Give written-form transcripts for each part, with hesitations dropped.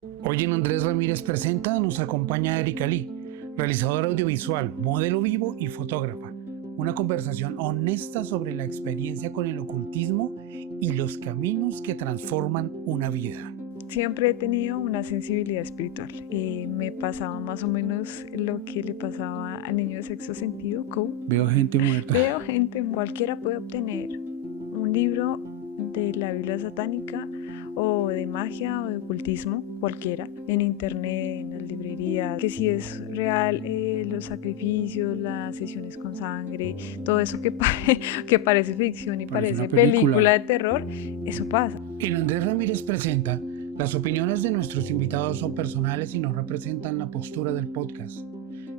Hoy en Andrés Ramírez Presenta nos acompaña Erika Lee, realizadora audiovisual, modelo vivo y fotógrafa. Una conversación honesta sobre la experiencia con el ocultismo y los caminos que transforman una vida. Siempre he tenido una sensibilidad espiritual. Me pasaba más o menos lo que le pasaba al niño de sexto sentido, Cole. Veo gente muerta. Veo gente, cualquiera puede obtener un libro de la Biblia satánica o de magia o de ocultismo, cualquiera, en internet, en las librerías, que si es real, los sacrificios, las sesiones con sangre, todo eso que parece ficción y parece película de terror, eso pasa. En Andrés Ramírez Presenta, las opiniones de nuestros invitados son personales y no representan la postura del podcast.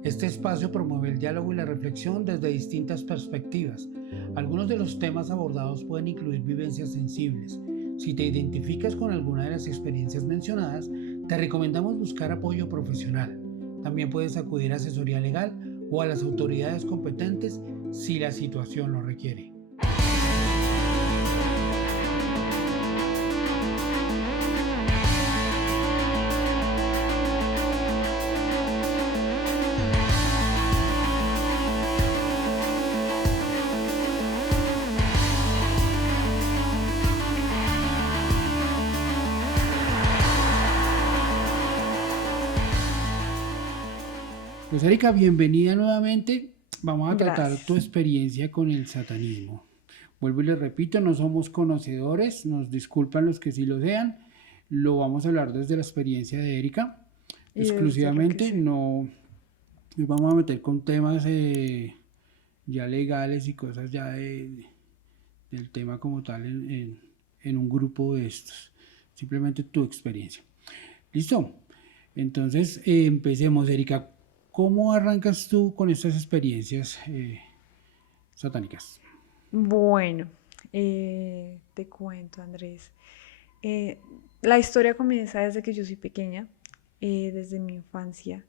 Este espacio promueve el diálogo y la reflexión desde distintas perspectivas. Algunos de los temas abordados pueden incluir vivencias sensibles. Si te identificas con alguna de las experiencias mencionadas, te recomendamos buscar apoyo profesional. También puedes acudir a asesoría legal o a las autoridades competentes si la situación lo requiere. Pues Erika, bienvenida nuevamente. Vamos a tratar tu experiencia con el satanismo. Vuelvo y les repito, no somos conocedores, nos disculpan los que sí lo sean. Lo vamos a hablar desde la experiencia de Erika. Exclusivamente, no nos vamos a meter con temas ya legales y cosas ya del tema como tal en un grupo de estos. Simplemente tu experiencia. ¿Listo? Entonces, empecemos, Erika. ¿Cómo arrancas tú con estas experiencias satánicas? Bueno, te cuento, Andrés. La historia comienza desde que yo soy pequeña, desde mi infancia.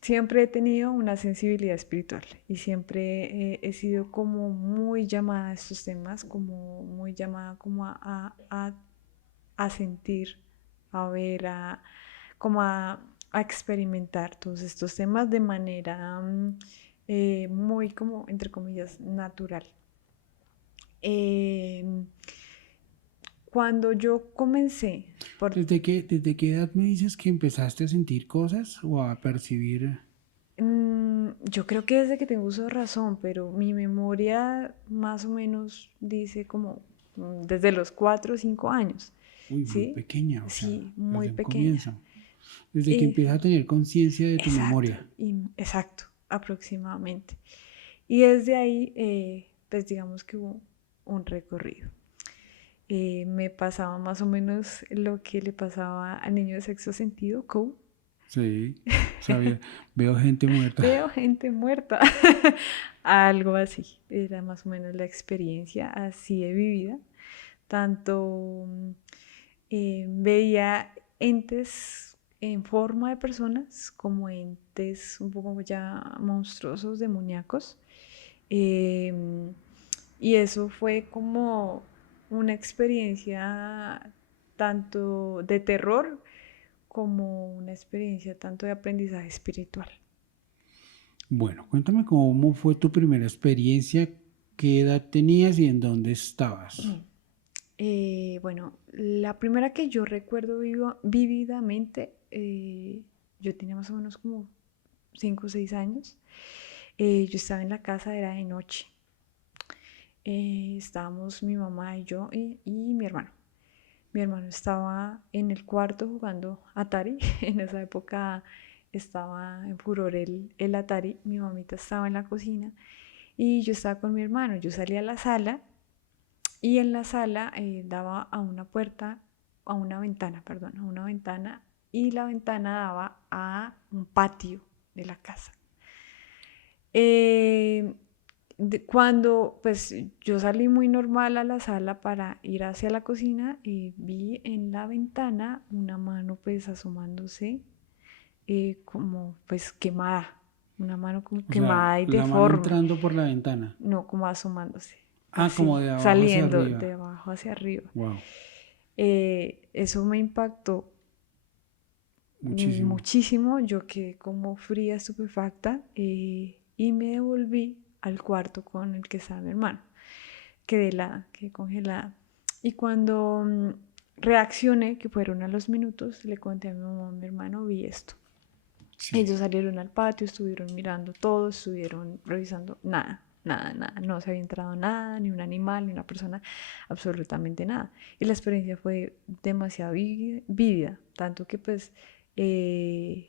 Siempre he tenido una sensibilidad espiritual y siempre he sido como muy llamada a estos temas, como muy llamada como a sentir, a ver, como a experimentar todos estos temas de manera muy como, entre comillas, natural. Cuando yo comencé... ¿Desde qué edad me dices que empezaste a sentir cosas o a percibir? Yo creo que desde que tengo uso de razón, pero mi memoria más o menos dice como desde los 4 o 5 años. Uy, ¿Sí? muy pequeña, o sea, sí, muy desde pequeña. Comienzo. Desde que empiezas a tener conciencia de tu memoria. Exacto, aproximadamente. Y desde ahí, pues digamos que hubo un recorrido. Me pasaba más o menos lo que le pasaba al niño de sexto sentido, Cole. Sí, sabía. Veo gente muerta. Veo gente muerta. Algo así. Era más o menos la experiencia así de vivida. Tanto veía entes en forma de personas como entes un poco ya monstruosos, demoníacos. Y eso fue como una experiencia tanto de terror como una experiencia tanto de aprendizaje espiritual. Bueno, cuéntame cómo fue tu primera experiencia, qué edad tenías y en dónde estabas. Bueno, la primera que yo recuerdo vívidamente, yo tenía más o menos como 5 o 6 años. Yo estaba en la casa, era de noche. Estábamos mi mamá y yo y mi hermano. Mi hermano estaba en el cuarto jugando Atari. En esa época estaba en furor el Atari. Mi mamita estaba en la cocina y yo estaba con mi hermano. Yo salí a la sala y en la sala daba a una puerta, a una ventana y la ventana daba a un patio de la casa. Cuando pues yo salí muy normal a la sala para ir hacia la cocina y vi en la ventana una mano pues asomándose como pues quemada, una mano como quemada y deforme. La mano entrando por la ventana. No, como asomándose. Ah, así, como de abajo saliendo hacia arriba. de abajo hacia arriba. Wow. Eso me impactó Muchísimo. muchísimo. Yo quedé como fría, estupefacta, y me devolví al cuarto con el que estaba mi hermano. Quedé congelada. Y cuando reaccioné, que fueron a los minutos, le conté a mi mamá, a mi hermano, vi esto. Sí. Ellos salieron al patio, estuvieron mirando todo, estuvieron revisando nada, nada, nada. No se había entrado nada, ni un animal, ni una persona, absolutamente nada. Y la experiencia fue demasiado vívida, tanto que pues eh,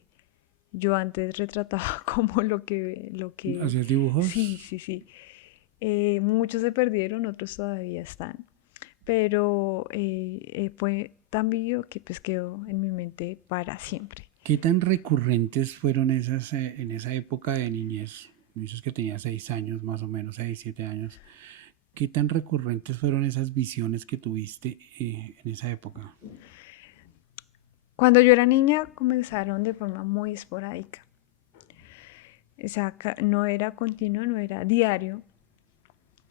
yo antes retrataba como ¿Hacías dibujos? sí, sí, sí. Muchos se perdieron, otros todavía están, pero fue tan vivo que pues quedó en mi mente para siempre. ¿Qué tan recurrentes fueron esas en esa época de niñez? Me dices que tenía 6 años, más o menos, 6, 7 años. ¿Qué tan recurrentes fueron esas visiones que tuviste en esa época? Cuando yo era niña comenzaron de forma muy esporádica. O sea, no era continuo, no era diario,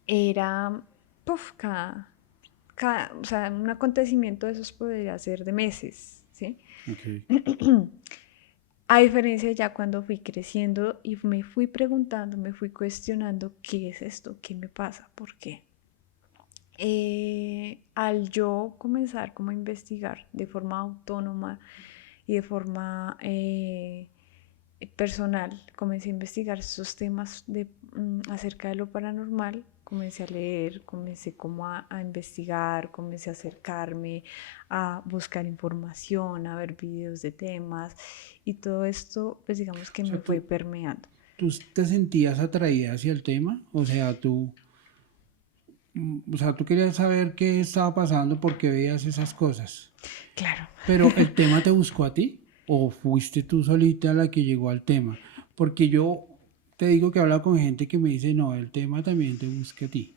era puff, o sea, un acontecimiento de esos podría ser de meses, ¿sí? Ok. A diferencia ya cuando fui creciendo y me fui preguntando, me fui cuestionando, ¿qué es esto? ¿Qué me pasa? ¿Por qué? Al yo comenzar como a investigar de forma autónoma y de forma personal, comencé a investigar esos temas acerca de lo paranormal, comencé a leer, comencé como a investigar, comencé a acercarme, a buscar información, a ver videos de temas y todo esto, pues digamos que O me sea, fue permeando. ¿tú te sentías atraída hacia el tema? O sea, tú querías saber qué estaba pasando porque veías esas cosas. Claro. Pero ¿el tema te buscó a ti? ¿O fuiste tú solita la que llegó al tema? Porque yo te digo que he hablado con gente que me dice, no, el tema también te busca a ti.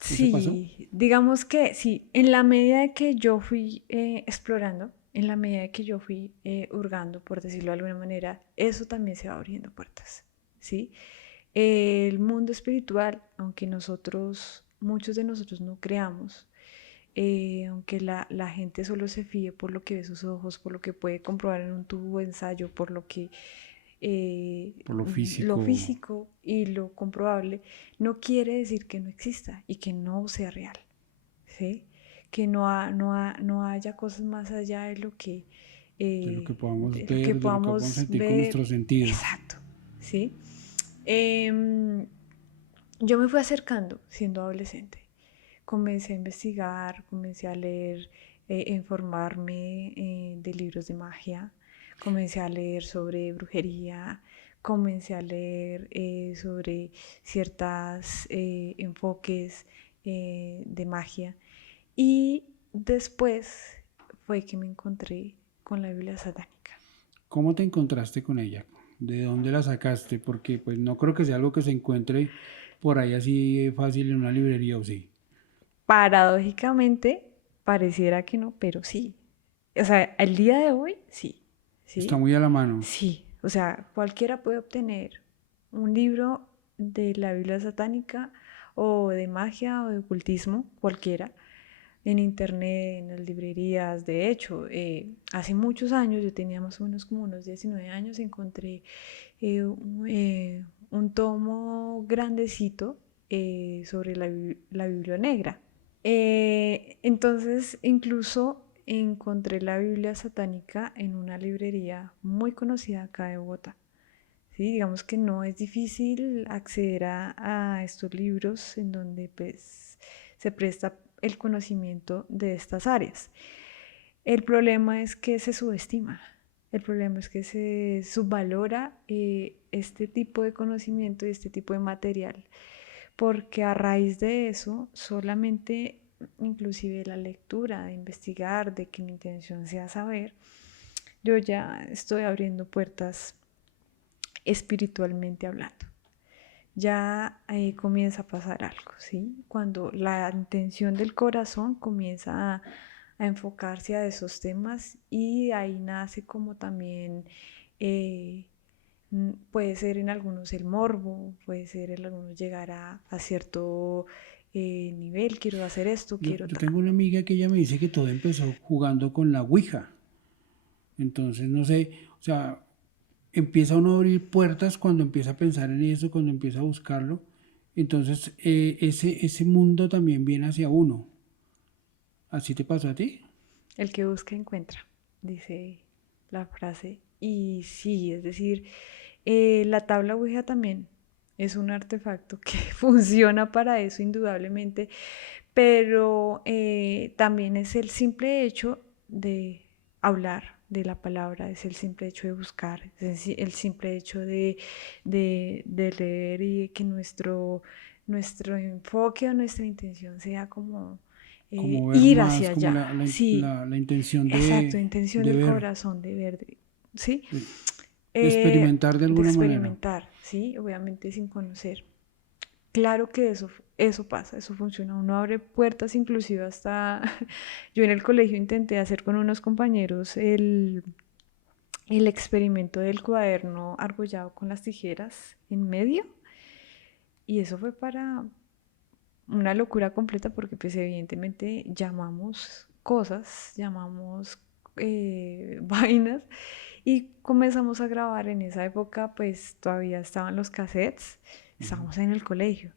¿Eso pasó? Sí, digamos que sí, en la medida de que yo fui explorando, en la medida de que yo fui hurgando, por decirlo de alguna manera, eso también se va abriendo puertas, ¿sí? El mundo espiritual, aunque muchos de nosotros no creamos, aunque la gente solo se fíe por lo que ve sus ojos, por lo que puede comprobar en un tubo de ensayo, por lo que eh, Por lo lo físico. físico y lo comprobable, no quiere decir que no exista y que no sea real, ¿sí? Que no haya cosas más allá De lo que podamos de lo ver, que de lo que podamos podamos sentir con ver, nuestros sentidos. exacto, ¿sí? Em, yo me fui acercando siendo adolescente. Comencé a investigar, comencé a leer, a informarme de libros de magia, comencé a leer sobre brujería, comencé a leer sobre ciertos enfoques de magia y después fue que me encontré con la Biblia satánica. ¿Cómo te encontraste con ella? ¿De dónde la sacaste? Porque pues no creo que sea algo que se encuentre por ahí así fácil en una librería o sí. Paradójicamente, pareciera que no, pero sí. O sea, al día de hoy, sí. Está ¿Sí? muy a la mano. Sí. O sea, cualquiera puede obtener un libro de la Biblia satánica o de magia o de ocultismo, cualquiera, en internet, en las librerías. De hecho, hace muchos años, yo tenía más o menos como unos 19 años, encontré un tomo grandecito sobre la Biblia negra. Entonces, incluso encontré la Biblia satánica en una librería muy conocida acá de Bogotá. ¿Sí? Digamos que no es difícil acceder a estos libros en donde pues, se presta el conocimiento de estas áreas. El problema es que se subestima, el problema es que se subvalora este tipo de conocimiento y este tipo de material, porque a raíz de eso solamente inclusive la lectura, de investigar, de que mi intención sea saber, yo ya estoy abriendo puertas espiritualmente hablando. Ya comienza a pasar algo, ¿sí? Cuando la intención del corazón comienza a enfocarse a esos temas y ahí nace como también eh, puede ser en algunos el morbo, puede ser en algunos llegar a cierto nivel, quiero hacer esto, quiero Yo tal. tengo una amiga que ella me dice que todo empezó jugando con la Ouija. Entonces, no sé, o sea, empieza uno a abrir puertas cuando empieza a pensar en eso, cuando empieza a buscarlo. Entonces, ese mundo también viene hacia uno. ¿Así te pasó a ti? El que busca encuentra, dice la frase. Y sí, es decir, la tabla Ouija también es un artefacto que funciona para eso indudablemente, pero también es el simple hecho de hablar de la palabra, es el simple hecho de buscar, es el simple hecho de leer y que nuestro enfoque o nuestra intención sea como Como ver ir más, hacia como allá. Sí, la intención exacto, intención de del ver, corazón, de ver, ¿sí? de, de experimentar de De alguna manera. experimentar, ¿sí? Obviamente sin conocer. Claro que eso pasa, eso funciona. Uno abre puertas, inclusive hasta yo en el colegio intenté hacer con unos compañeros el experimento del cuaderno argollado con las tijeras en medio. Y eso fue para una locura completa porque pues evidentemente llamamos cosas, llamamos vainas y comenzamos a grabar. En esa época pues todavía estaban los cassettes, estábamos en el colegio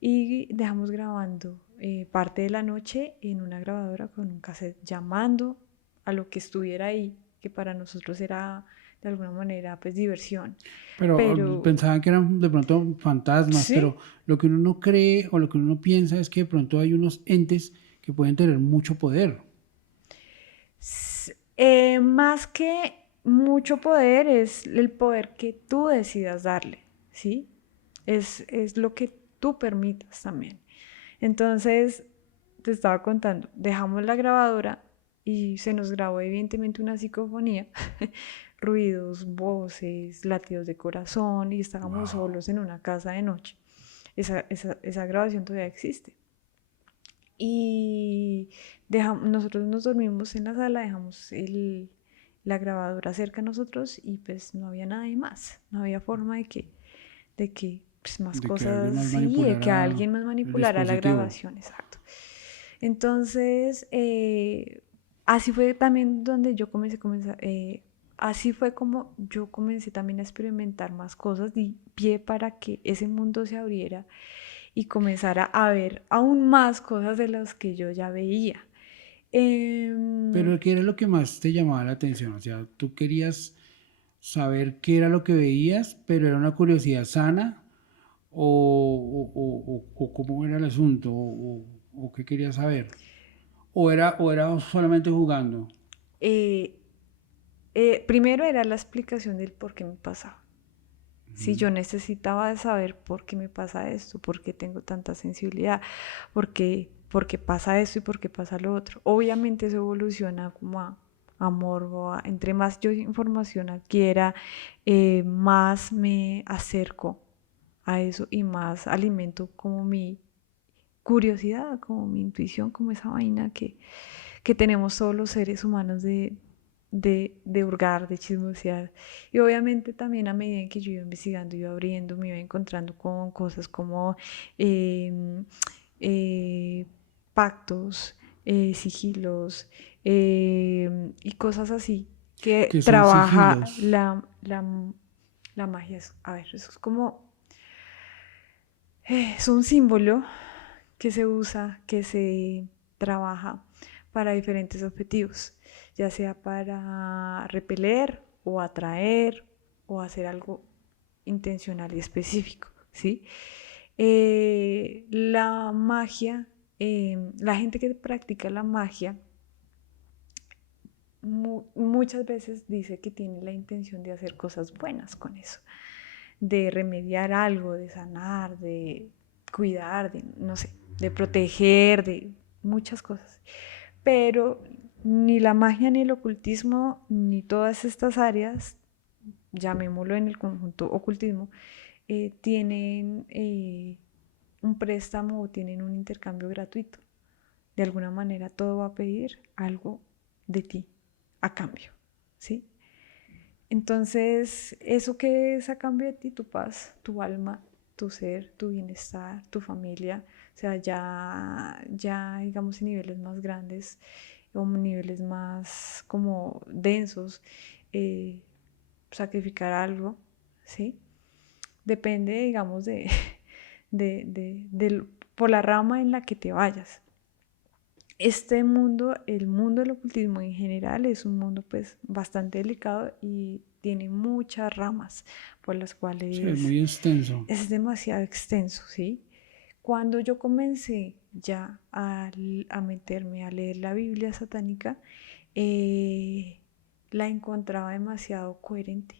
y dejamos grabando parte de la noche en una grabadora con un cassette llamando a lo que estuviera ahí, que para nosotros era de alguna manera pues diversión. Pero Pero pensaban que eran de pronto fantasmas, pero sí, lo que uno no cree o lo que uno no piensa es que de pronto hay unos entes que pueden tener mucho poder. más que mucho poder es el poder que tú decidas darle, ¿sí? Es lo que tú permitas también. Entonces, te estaba contando, dejamos la grabadora y se nos grabó evidentemente una psicofonía, ruidos, voces, latidos de corazón y estábamos Wow. solos en una casa de noche. Esa grabación todavía existe. Y nosotros nos dormimos en la sala, dejamos la grabadora cerca de nosotros y pues no había nadie más, no había forma de que pues, más De que alguien cosas, más sí, de que manipulara alguien más el manipulara la dispositivo. grabación, exacto. Entonces, así fue también donde yo así fue como yo comencé también a experimentar más cosas, di pie para que ese mundo se abriera y comenzara a ver aún más cosas de las que yo ya veía. Em, Pero ¿qué era lo que más te llamaba la atención? O sea, tú querías saber qué era lo que veías, pero era una curiosidad sana o cómo era el asunto o qué querías saber. O era solamente jugando. eh, Primero era la explicación del por qué me pasaba. Si yo necesitaba saber por qué me pasa esto, por qué tengo tanta sensibilidad, por qué pasa esto y por qué pasa lo otro. Obviamente eso evoluciona como a morbo, entre más yo información adquiera, más me acerco a eso y más alimento como mi curiosidad, como mi intuición, como esa vaina que tenemos todos los seres humanos de hurgar, de chismosear. Y obviamente también a medida que yo iba investigando, iba abriendo, me iba encontrando con cosas como eh, eh, pactos, sigilos y cosas así que ¿Qué son trabaja sigilos? la magia. A ver, eso es como, es un símbolo que se usa, que se trabaja para diferentes objetivos, ya sea para repeler o atraer o hacer algo intencional y específico, ¿sí? La magia, la gente que practica la magia muchas veces dice que tiene la intención de hacer cosas buenas con eso, de remediar algo, de sanar, de cuidar, de no sé, de proteger, de muchas cosas. Pero ni la magia, ni el ocultismo, ni todas estas áreas, llamémoslo en el conjunto ocultismo, tienen un préstamo o tienen un intercambio gratuito. De alguna manera todo va a pedir algo de ti a cambio, ¿sí? Entonces, ¿eso qué es a cambio de ti? Tu paz, tu alma, tu ser, tu bienestar, tu familia, o sea, ya digamos en niveles más grandes o niveles más como densos, eh, sacrificar algo, ¿sí? Depende, digamos, por la rama en la que te vayas. Este mundo, el mundo del ocultismo en general, es un mundo pues bastante delicado y tiene muchas ramas por las Sí, es cuales muy extenso. es demasiado extenso, ¿sí? Cuando yo comencé ya a meterme a leer la Biblia satánica, eh, la encontraba demasiado coherente,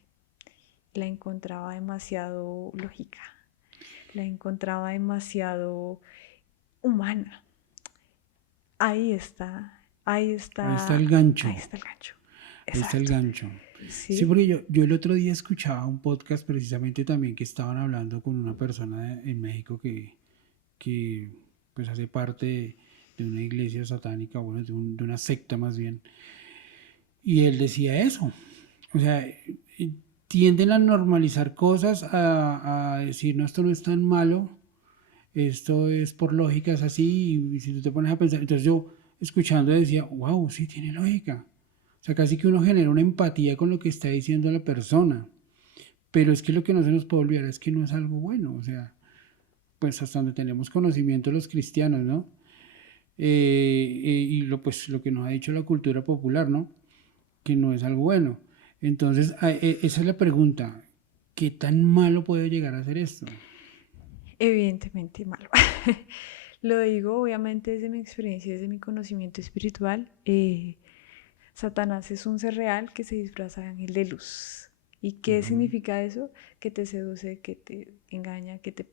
la encontraba demasiado lógica, la encontraba demasiado humana. Ahí está, ahí Ahí está está, el gancho. ahí está el gancho. Ahí está el Exacto. gancho. Sí, Sí, porque yo el otro día escuchaba un podcast precisamente también que estaban hablando con una persona en México que pues hace parte de una iglesia satánica, bueno, de una secta más bien, y él decía eso, o sea, tienden a normalizar cosas, a decir, no, esto no es tan malo, esto es por lógica, es así, y si tú te pones a pensar, entonces yo escuchando decía, wow, sí tiene lógica. O sea, casi que uno genera una empatía con lo que está diciendo la persona. Pero es que lo que no se nos puede olvidar es que no es algo bueno. O sea, pues hasta donde tenemos conocimiento los cristianos, ¿no? Y pues, lo que nos ha dicho la cultura popular, ¿no? Que no es algo bueno. Entonces, esa es la pregunta. ¿Qué tan malo puede llegar a ser esto? evidentemente malo. Lo digo obviamente desde mi experiencia, desde mi conocimiento espiritual. Satanás es un ser real que se disfraza de ángel de luz. ¿Y qué Ujú. significa eso? Que te seduce, que te engaña, que te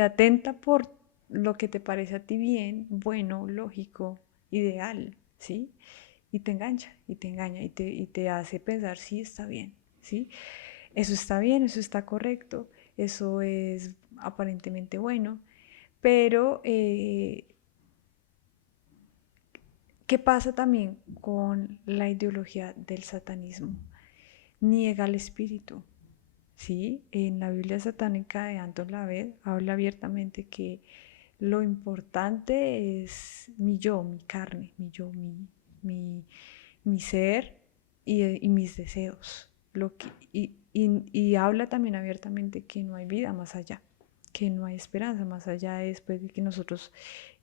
atenta por lo que te parece a ti bien, bueno, lógico, ideal, ¿sí? Y te engancha, y te engaña, y te hace pensar, sí, está bien, ¿sí? Eso está bien, eso está correcto, eso es aparentemente bueno, pero ¿qué pasa también con la ideología del satanismo? Niega al espíritu. ¿Sí? En la Biblia satánica de Anton LaVey habla abiertamente que lo importante es mi yo, mi carne, mi yo, mi, mi ser y mis deseos. Y habla también abiertamente que no hay vida más allá, que no hay esperanza más allá después de que nosotros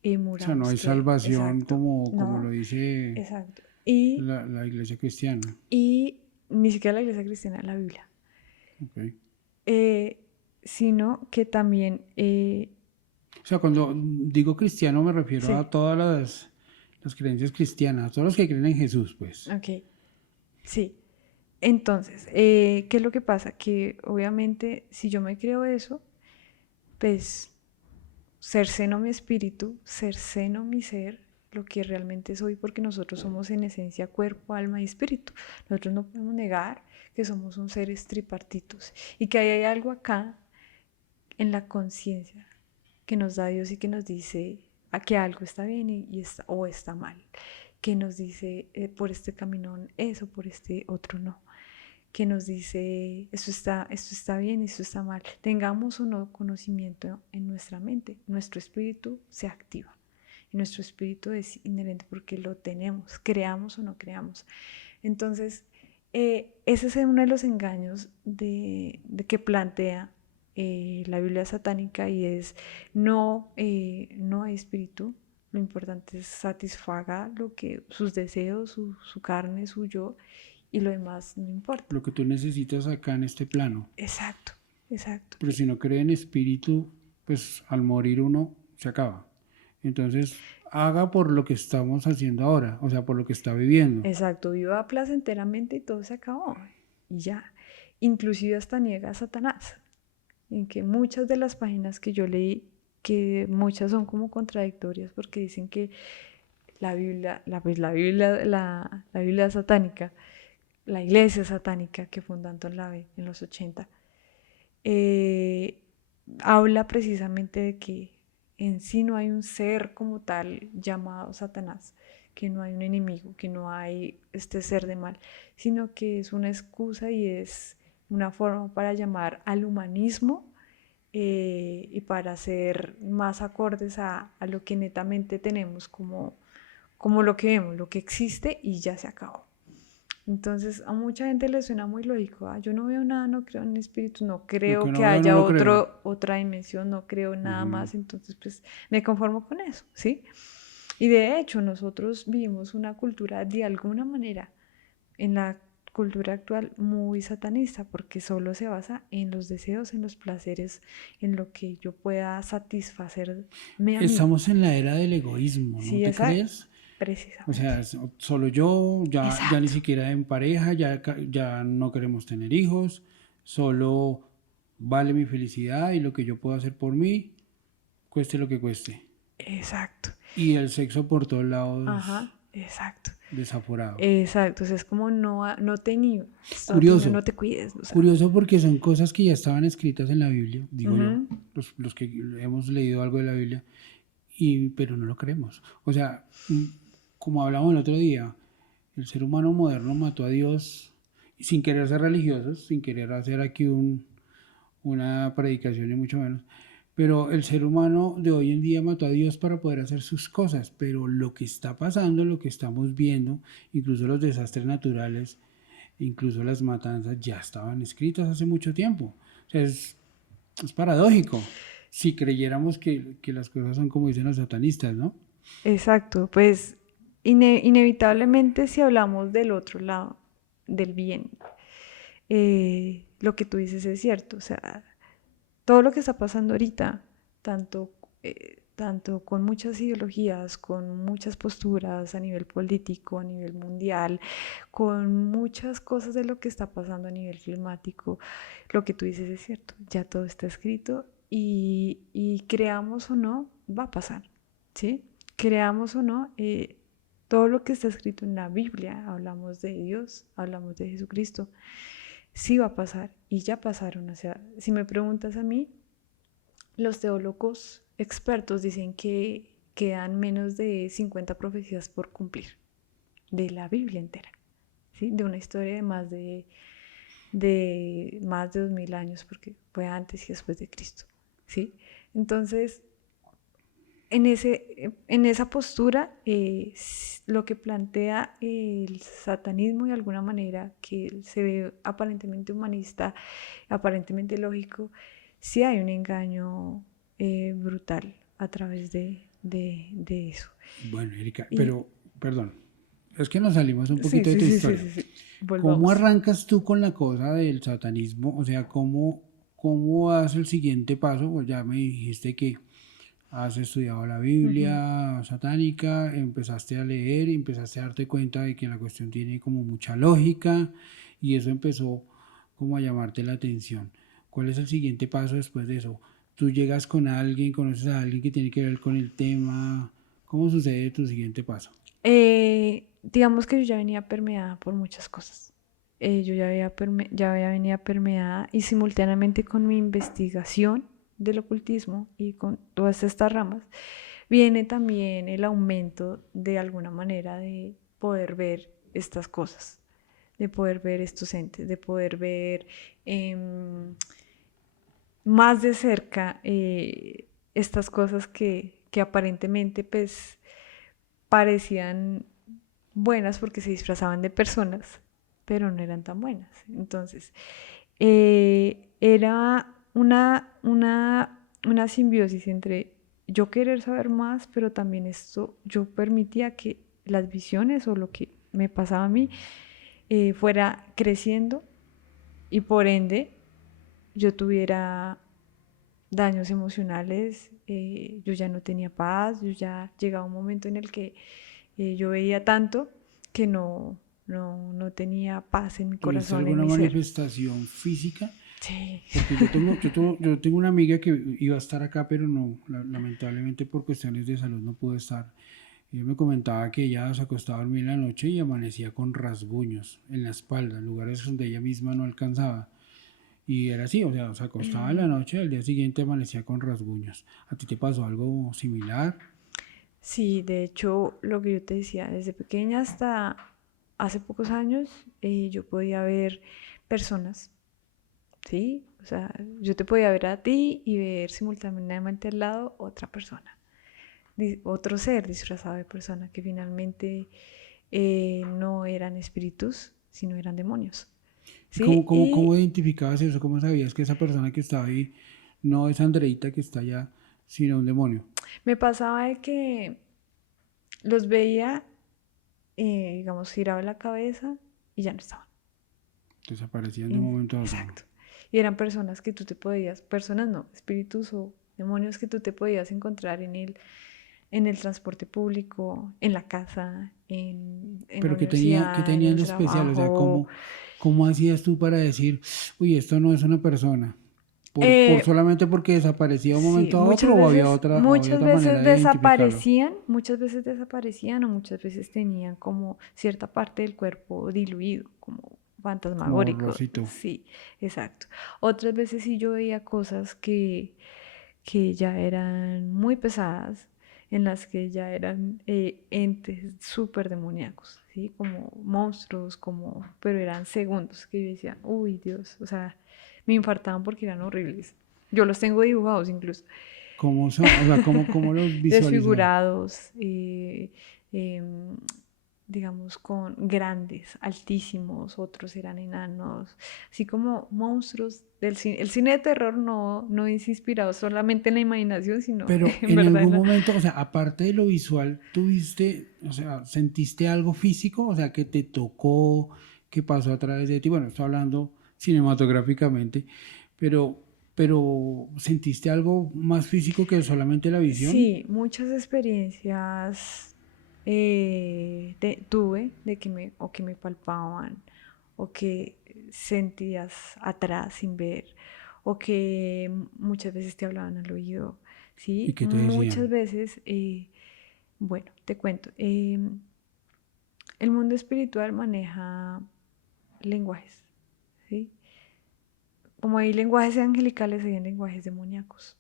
O sea, no muramos. hay salvación Exacto, como lo no, dice exacto. Y, la iglesia cristiana. y ni siquiera la iglesia cristiana, la Biblia. Okay. Eh, Sino que también, O sea, cuando digo cristiano me refiero a sí, todas las creencias cristianas, a todos los que creen en Jesús, pues. ok, sí. Entonces, ¿qué es lo que pasa? Que obviamente si yo me creo eso, pues cerceno mi espíritu, cerceno mi ser, lo que realmente soy, porque nosotros somos en esencia cuerpo, alma y espíritu. Nosotros no podemos negar que somos un seres tripartitos y que hay algo acá en la conciencia que nos da Dios y que nos dice a que algo está bien o está mal, que nos dice por este camino eso, por este otro no, que nos dice esto está bien, esto está mal. Tengamos o no conocimiento en nuestra mente, nuestro espíritu se activa. Y nuestro espíritu es inherente porque lo tenemos, creamos o no creamos. Entonces, ese es uno de los engaños de que plantea la Biblia satánica y es no hay espíritu, lo importante es satisfaga lo que sus deseos, su carne, su yo y lo demás no importa. Lo que tú necesitas acá en este plano. Exacto, exacto, Pero si no cree en espíritu, pues al morir uno se acaba. Entonces, haga por lo que estamos haciendo ahora, o sea, por lo que está viviendo. exacto. Viva placenteramente y todo se acabó y ya. Inclusive hasta niega a Satanás, en que muchas de las páginas que yo leí, que muchas son como contradictorias porque dicen que la Biblia satánica, la iglesia satánica que fundó Anton LaVey en los 80, eh, habla precisamente de que en sí no hay un ser como tal llamado Satanás, que no hay un enemigo, que no hay este ser de mal, sino que es una excusa y es una forma para llamar al humanismo y para ser más acordes a lo que netamente tenemos como lo que vemos, lo que existe y ya se acabó. Entonces a mucha gente le suena muy lógico, yo no veo nada, no creo en espíritus, no Lo creo que que no veo no haya lo creo. otra dimensión, no creo nada Ujú. más, entonces pues me conformo con eso, ¿sí? Y de hecho nosotros vivimos una cultura de alguna manera en la cultura actual muy satanista porque solo se basa en los deseos, en los placeres, en lo que yo pueda satisfacerme a mí. Estamos en la era del egoísmo, ¿no Sí, te esa crees? O sea, precisamente. solo yo, ya ni Exacto. siquiera en pareja, ya no queremos tener hijos, solo vale mi felicidad y lo que yo puedo hacer por mí, cueste lo que cueste. Exacto. Y el sexo por todos Ajá, lados exacto. desaforado. Exacto. O sea, es como no te ni, Curioso, no te cuides, o sea. curioso porque son cosas que ya estaban escritas en la Biblia, digo yo, Ujú. los que hemos leído algo de la Biblia, pero no lo creemos. O sea, como hablamos el otro día, el ser humano moderno mató a Dios sin querer ser religiosos, sin querer hacer aquí una predicación y mucho menos. Pero el ser humano de hoy en día mató a Dios para poder hacer sus cosas. Pero lo que está pasando, lo que estamos viendo, incluso los desastres naturales, incluso las matanzas, ya estaban escritas hace mucho tiempo. O sea, es paradójico si creyéramos que las cosas son como dicen los satanistas, ¿no? Exacto. Pues inevitablemente si hablamos del otro lado, del bien, lo que tú dices es cierto. O sea, todo lo que está pasando ahorita, tanto con muchas ideologías, con muchas posturas a nivel político, a nivel mundial, con muchas cosas de lo que está pasando a nivel climático, lo que tú dices es cierto, ya todo está escrito y creamos o no, va a pasar, ¿sí? Creamos o no, todo lo que está escrito en la Biblia, hablamos de Dios, hablamos de Jesucristo, sí va a pasar y ya pasaron. O sea, si me preguntas a mí, los teólogos expertos dicen que quedan menos de 50 profecías por cumplir de la Biblia entera, ¿sí? De una historia de más de 2000 años, porque fue antes y después de Cristo, ¿sí? Entonces, en esa postura, lo que plantea el satanismo de alguna manera, que se ve aparentemente humanista, aparentemente lógico, sí hay un engaño brutal a través de eso. Bueno, Erika, Y pero, perdón, es que nos salimos un sí, poquito de sí, tu sí, sí, historia. sí, sí. ¿Cómo Volvamos. arrancas tú con la cosa del satanismo? O sea, ¿cómo das el siguiente paso? Pues ya me dijiste que has estudiado la Ujú. Biblia satánica, empezaste a leer y empezaste a darte cuenta de que la cuestión tiene como mucha lógica y eso empezó como a llamarte la atención. ¿Cuál es el siguiente paso después de eso? ¿Tú llegas con alguien, conoces a alguien que tiene que ver con el tema? ¿Cómo sucede tu siguiente paso? Digamos que yo ya venía permeada por muchas cosas. Yo ya había venido permeada y simultáneamente con mi investigación del ocultismo y con todas estas ramas, viene también el aumento de alguna manera de poder ver estas cosas, de poder ver estos entes, de poder ver más de cerca estas cosas que aparentemente pues parecían buenas porque se disfrazaban de personas, pero no eran tan buenas. Entonces, era una simbiosis entre yo querer saber más, pero también esto, yo permitía que las visiones o lo que me pasaba a mí fuera creciendo y por ende yo tuviera daños emocionales, yo ya no tenía paz, yo ya llegaba un momento en el que yo veía tanto que no tenía paz en mi ¿Tuviste corazón, en alguna mi ser. manifestación física? Sí. Porque yo tengo una amiga que iba a estar acá, pero no, lamentablemente por cuestiones de salud no pudo estar. Ella me comentaba que ella se acostaba a dormir en la noche y amanecía con rasguños en la espalda, en lugares donde ella misma no alcanzaba. Y era así, o sea, se acostaba en la noche y al día siguiente amanecía con rasguños. ¿A ti te pasó algo similar? Sí, de hecho, lo que yo te decía, desde pequeña hasta hace pocos años, yo podía ver personas, ¿sí? O sea, yo te podía ver a ti y ver simultáneamente al lado otra persona, otro ser disfrazado de persona que finalmente no eran espíritus, sino eran demonios, ¿sí? ¿Cómo identificabas eso? ¿Cómo sabías que esa persona que estaba ahí no es Andreita que está allá, sino un demonio? Me pasaba de que los veía, digamos, giraba la cabeza y ya no estaban. Desaparecían de un momento a otro. Exacto. Y eran personas que tú te podías, personas no, espíritus o demonios que tú te podías encontrar en el transporte público, en la casa, en la Pero ¿qué universidad, en tenían el de especial? O sea, trabajo. ¿cómo hacías tú para decir, uy, esto no es una persona? ¿Por Eh, solamente porque desaparecía de un sí, momento a otro o había otra manera de identificarlo? muchas veces desaparecían o muchas veces tenían como cierta parte del cuerpo diluido, como Como fantasmagórico. borrosito. Sí, exacto. Otras veces sí yo veía cosas que ya eran muy pesadas, en las que ya eran entes súper demoníacos, ¿sí? Como monstruos, pero eran segundos que yo decía, uy Dios, o sea, me infartaban porque eran horribles. Yo los tengo dibujados incluso. ¿Cómo son? O sea, ¿cómo los visualizaba? Desfigurados, eh, digamos, con grandes, altísimos, otros eran enanos, así como monstruos del cine. El cine de terror no es inspirado solamente en la imaginación, sino Pero en en verdad algún momento, o sea, aparte de lo visual, ¿tuviste, o sea, sentiste algo físico? O sea, que te tocó, que pasó a través de ti. Bueno, estoy hablando cinematográficamente, pero, pero ¿sentiste algo más físico que solamente la visión? Sí, muchas experiencias tuve o que me palpaban, o que sentías atrás sin ver, o que muchas veces te hablaban al oído, ¿Y ¿sí? qué te Muchas decían? veces, bueno, te cuento, el mundo espiritual maneja lenguajes, ¿sí? Como hay lenguajes angelicales, hay lenguajes demoníacos.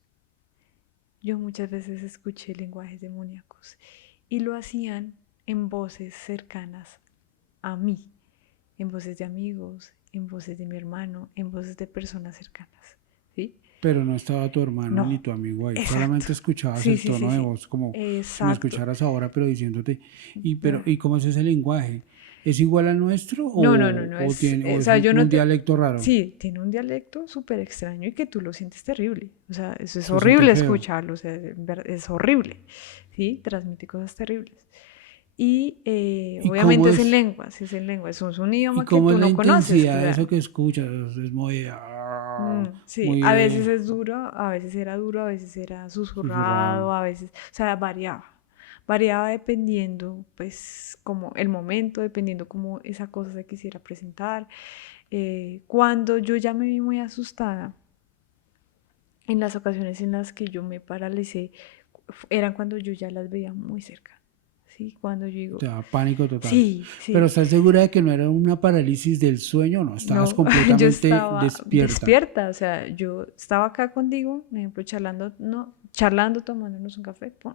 Yo muchas veces escuché lenguajes demoníacos y lo hacían en voces cercanas a mí, en voces de amigos, en voces de mi hermano, en voces de personas cercanas, ¿sí? Pero no estaba tu hermano ni No, tu amigo ahí, exacto. solamente escuchabas Sí, el sí, sí, tono de sí. voz como si me Exacto. escucharas ahora, pero diciéndote, Pero ¿y cómo es ese lenguaje? ¿Es igual al nuestro no, o o es sea, yo no un te... dialecto raro? Sí, tiene un dialecto súper extraño y que tú lo sientes terrible. O sea, eso es Se siente horrible feo. escucharlo, o sea, es horrible, ¿sí? Transmite cosas terribles. Y ¿Y obviamente es en lengua, es un idioma que cómo es tú la no conoces, intensidad de eso claro. que escuchas? Es muy, Sí, muy a veces es duro, a veces era duro, a veces era susurrado, susurrado. a veces, o sea, variaba. Variaba dependiendo, pues, como el momento, dependiendo cómo esa cosa se quisiera presentar. Cuando yo ya me vi muy asustada, en las ocasiones en las que yo me paralicé, eran cuando yo ya las veía muy cerca. ¿Sí? Cuando yo Te digo, da pánico total. sí, Pero sí, ¿estás segura de que no era una parálisis del sueño? No, estabas no, yo completamente estaba despierta. despierta, o sea, yo estaba acá contigo, por ejemplo, charlando, no, charlando, tomándonos un café, pum.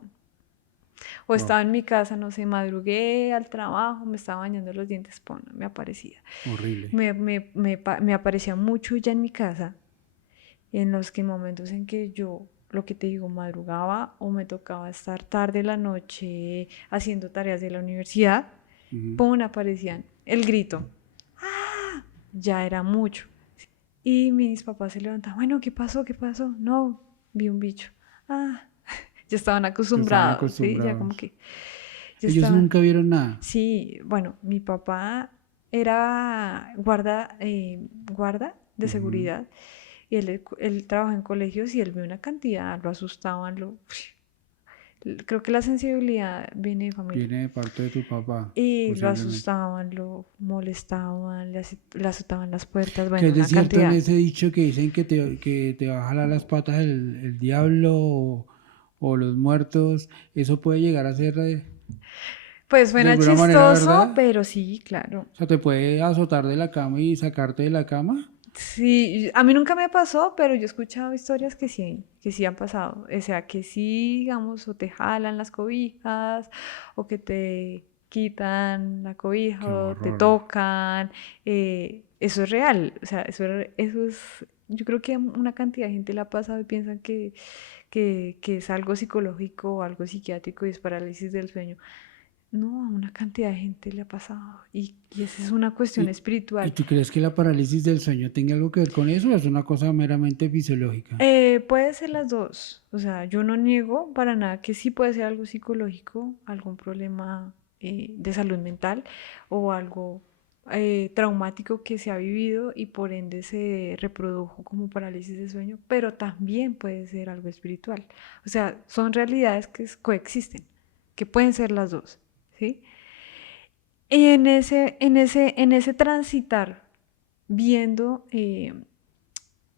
O Wow, estaba en mi casa, no sé, madrugué al trabajo, me estaba bañando los dientes, pum, me aparecía. horrible. Me aparecía mucho ya en mi casa, en los que momentos en que yo, lo que te digo, madrugaba o me tocaba estar tarde la noche haciendo tareas de la universidad, Ujú. pum, aparecían el grito, ya era mucho. Y mis papás se levantaban, bueno, ¿qué pasó? ¿Qué pasó? No, vi un bicho. Ah, ya estaban Estaban acostumbrados, ¿sí? Ya como acostumbrados. que, ya Ellos estaban. nunca vieron nada. Sí, bueno, mi papá era guarda de Ujú. seguridad y él trabaja en colegios y él ve una cantidad, lo asustaban, creo que la sensibilidad viene de familia. Viene de parte de tu papá, Y lo posiblemente. asustaban, lo molestaban, le azotaban las puertas, ¿Qué bueno, es de una cierto en cantidad. ese dicho que dicen que te va a jalar las patas el diablo o los muertos? ¿Eso puede llegar a ser Pues de suena alguna manera chistoso, verdad? pero sí, claro. O sea, ¿te puede azotar de la cama y sacarte de la cama? Sí, a mí nunca me pasó, pero yo he escuchado historias que sí han pasado. O sea, que sí, digamos, o te jalan las cobijas, o que te quitan la cobija, Qué o te horror. tocan. Eso es real. O sea, eso es yo creo que a una cantidad de gente le ha pasado y piensan que es algo psicológico o algo psiquiátrico y es parálisis del sueño. No, a una cantidad de gente le ha pasado y esa es una cuestión ¿Y, y espiritual. tú crees que la parálisis del sueño tenga algo que ver con eso o es una cosa meramente fisiológica? Puede ser las dos, o sea, yo no niego para nada que sí puede ser algo psicológico, algún problema de salud mental o algo traumático que se ha vivido y por ende se reprodujo como parálisis de sueño, pero también puede ser algo espiritual. O sea, son realidades que coexisten, que pueden ser las dos, ¿sí? Y en ese transitar, viendo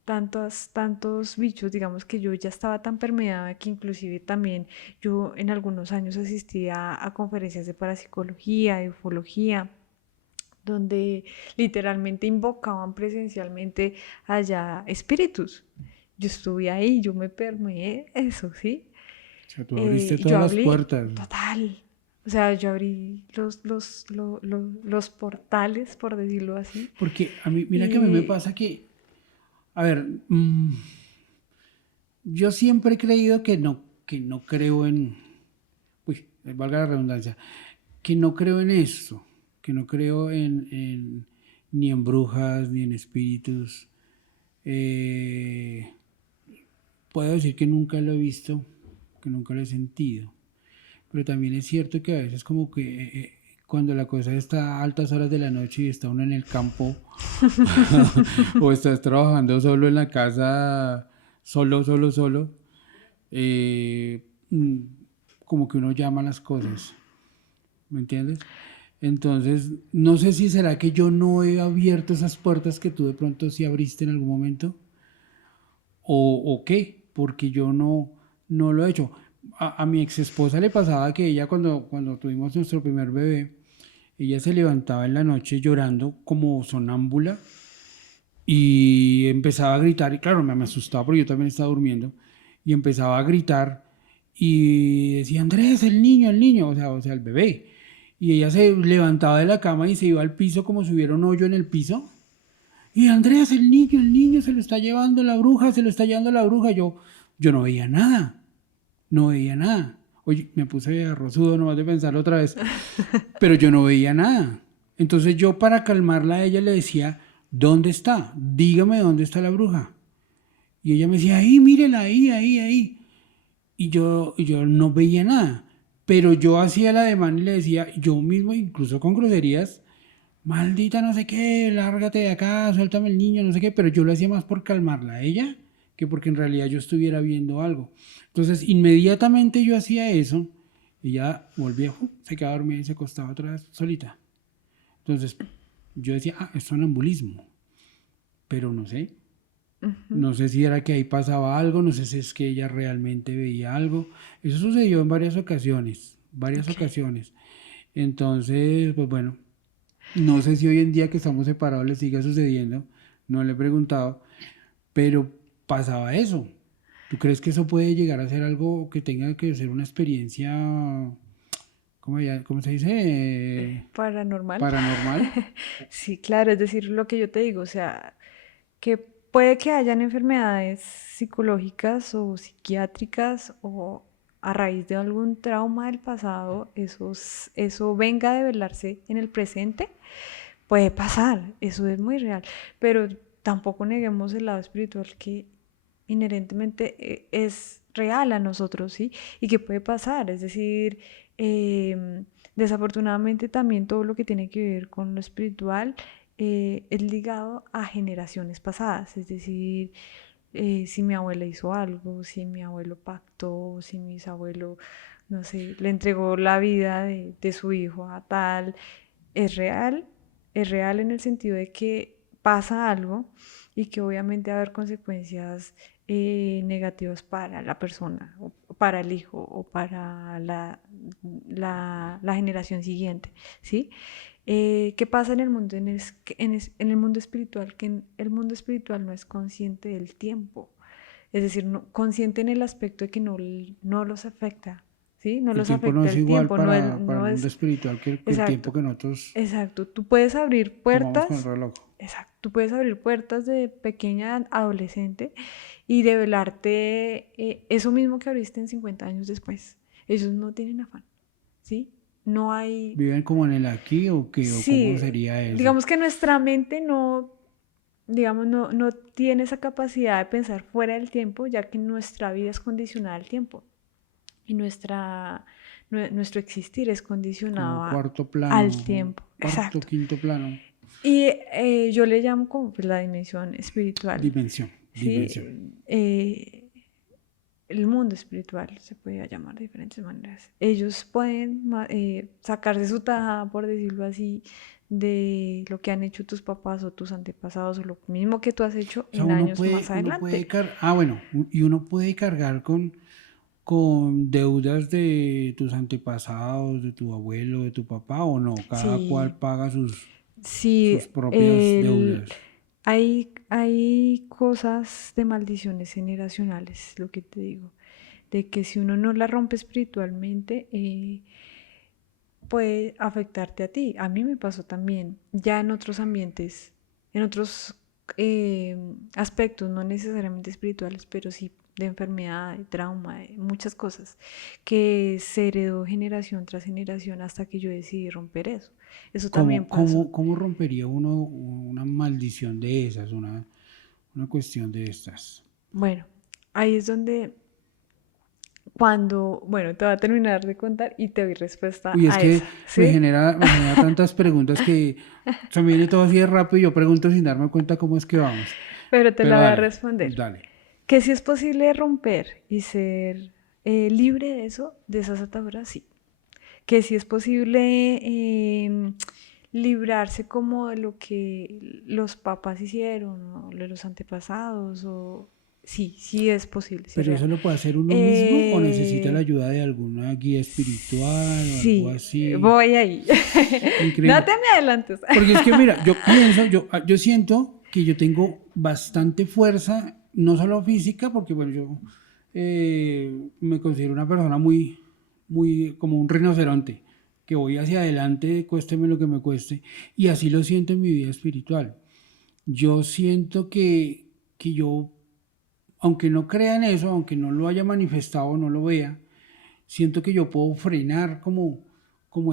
tantos bichos, digamos que yo ya estaba tan permeada que inclusive también yo en algunos años asistía a conferencias de parapsicología, de ufología, donde literalmente invocaban presencialmente allá espíritus. Yo estuve ahí, yo me permeé eso, ¿sí? O sea, tú abriste Yo todas las hablé puertas. total, o sea, yo abrí los portales, por decirlo así, Porque a mí, mira que a mí me y pasa que, a ver, yo siempre he creído que no creo en, uy, valga la redundancia, que no creo en esto, que no creo ni en brujas, ni en espíritus. Eh, Puedo decir que nunca lo he visto, que nunca lo he sentido, pero también es cierto que a veces como que cuando la cosa está a altas horas de la noche y está uno en el campo o estás trabajando solo en la casa, solo, eh, mm, como que uno llama las cosas, ¿me entiendes? Entonces, no sé si será que yo no he abierto esas puertas que tú de pronto sí abriste en algún momento o qué, porque yo no lo he hecho. A mi ex esposa le pasaba que ella cuando tuvimos nuestro primer bebé, ella se levantaba en la noche llorando como sonámbula y empezaba a gritar, y claro, me asustaba porque yo también estaba durmiendo, y empezaba a gritar y decía, Andrés, el niño, o sea, el bebé. Y ella se levantaba de la cama y se iba al piso como si hubiera un hoyo en el piso. Y Andrés, el niño se lo está llevando la bruja, se lo está llevando la bruja. Yo no veía nada, no veía nada. Oye, me puse arrozudo nomás de pensarlo otra vez, pero yo no veía nada. Entonces yo para calmarla a ella le decía, ¿dónde está? Dígame dónde está la bruja. Y ella me decía, ahí, mírela, ahí. Y yo no veía nada. Pero yo hacía el ademán y le decía, yo mismo, incluso con groserías, maldita no sé qué, lárgate de acá, suéltame el niño, no sé qué, pero yo lo hacía más por calmarla a ella que porque en realidad yo estuviera viendo algo. Entonces, inmediatamente yo hacía eso, y ya volvía, se quedaba dormida y se acostaba otra vez solita. Entonces, yo decía, es sonambulismo, pero no sé. ujú, No sé si era que ahí pasaba algo, no sé si es que ella realmente veía algo. Eso sucedió en varias ocasiones, varias ok. ocasiones. Entonces, pues bueno, no sé si hoy en día que estamos separados le siga sucediendo, no le he preguntado, pero pasaba eso. ¿Tú crees que eso puede llegar a ser algo que tenga que ser una experiencia, cómo se dice? Paranormal. Paranormal. Sí, claro, es decir, lo que yo te digo, o sea, que puede que hayan enfermedades psicológicas o psiquiátricas o a raíz de algún trauma del pasado, eso venga a develarse en el presente, puede pasar, eso es muy real, pero tampoco neguemos el lado espiritual que inherentemente es real a nosotros, ¿sí? Y que puede pasar, es decir, desafortunadamente también todo lo que tiene que ver con lo espiritual es ligado a generaciones pasadas, es decir, si mi abuela hizo algo, si mi abuelo pactó, si mi bisabuelo, no sé, le entregó la vida de su hijo a tal, es real, es real en el sentido de que pasa algo y que obviamente va a haber consecuencias negativas para la persona, o para el hijo, o para la generación siguiente, ¿sí? ¿Qué pasa en el mundo, en el mundo espiritual? Que el mundo espiritual no es consciente del tiempo, es decir, consciente en el aspecto de que no los afecta, ¿sí? No El los tiempo no afecta es el igual tiempo, para el no mundo es, espiritual que el tiempo exacto, que nosotros exacto. Tú puedes abrir tomamos con el puertas, reloj. exacto, tú puedes abrir puertas de pequeña adolescente y develarte eso mismo que abriste en 50 años después. Ellos no tienen afán, ¿sí? No hay, ¿Viven como en el aquí o qué? ¿O cómo sí, sería eso? digamos que nuestra mente no, digamos, no tiene esa capacidad de pensar fuera del tiempo, ya que nuestra vida es condicionada al tiempo y nuestro existir es Como condicionado cuarto al plano, tiempo. cuarto, Exacto. quinto plano. Y yo le llamo como pues, la dimensión espiritual, Dimensión. ¿sí? El mundo espiritual se puede llamar de diferentes maneras. Ellos pueden sacarse su tajada, por decirlo así, de lo que han hecho tus papás o tus antepasados o lo mismo que tú has hecho O sea, en años más uno puede adelante. cargar, bueno, y uno puede cargar con deudas de tus antepasados, de tu abuelo, de tu papá, o no, cada Sí, cual paga sí, sus propias deudas. hay cosas de maldiciones generacionales, lo que te digo, de que si uno no la rompe espiritualmente, puede afectarte a ti. A mí me pasó también, ya en otros ambientes, en otros aspectos, no necesariamente espirituales, pero sí de enfermedad, de trauma, de muchas cosas, que se heredó generación tras generación hasta que yo decidí romper eso. Eso también pasó. ¿Cómo rompería uno una maldición de esas, una cuestión de estas? Bueno, ahí es donde bueno, te voy a terminar de contar y te doy respuesta Uy, es a esa, que ¿sí? me genera tantas preguntas que se me viene todo así de rápido y yo pregunto sin darme cuenta cómo es que vamos. Pero te la Pero voy a dale, responder. dale. Que si es posible romper y ser libre de eso, de esas ataduras, sí. Que si es posible librarse como de lo que los papás hicieron, o de los antepasados, o sí, sí es posible, sí es ¿Pero real. eso lo puede hacer uno mismo o necesita la Eh, ayuda de alguna guía espiritual o algo sí, así? voy ahí. No Increíble. te me adelantes. Porque es que mira, yo siento que yo tengo bastante fuerza, no solo física, porque bueno, yo me considero una persona muy como un rinoceronte, que voy hacia adelante, cuésteme lo que me cueste, y así lo siento en mi vida espiritual. Yo siento que yo, aunque no crea en eso, aunque no lo haya manifestado, no lo vea, siento que yo puedo frenar como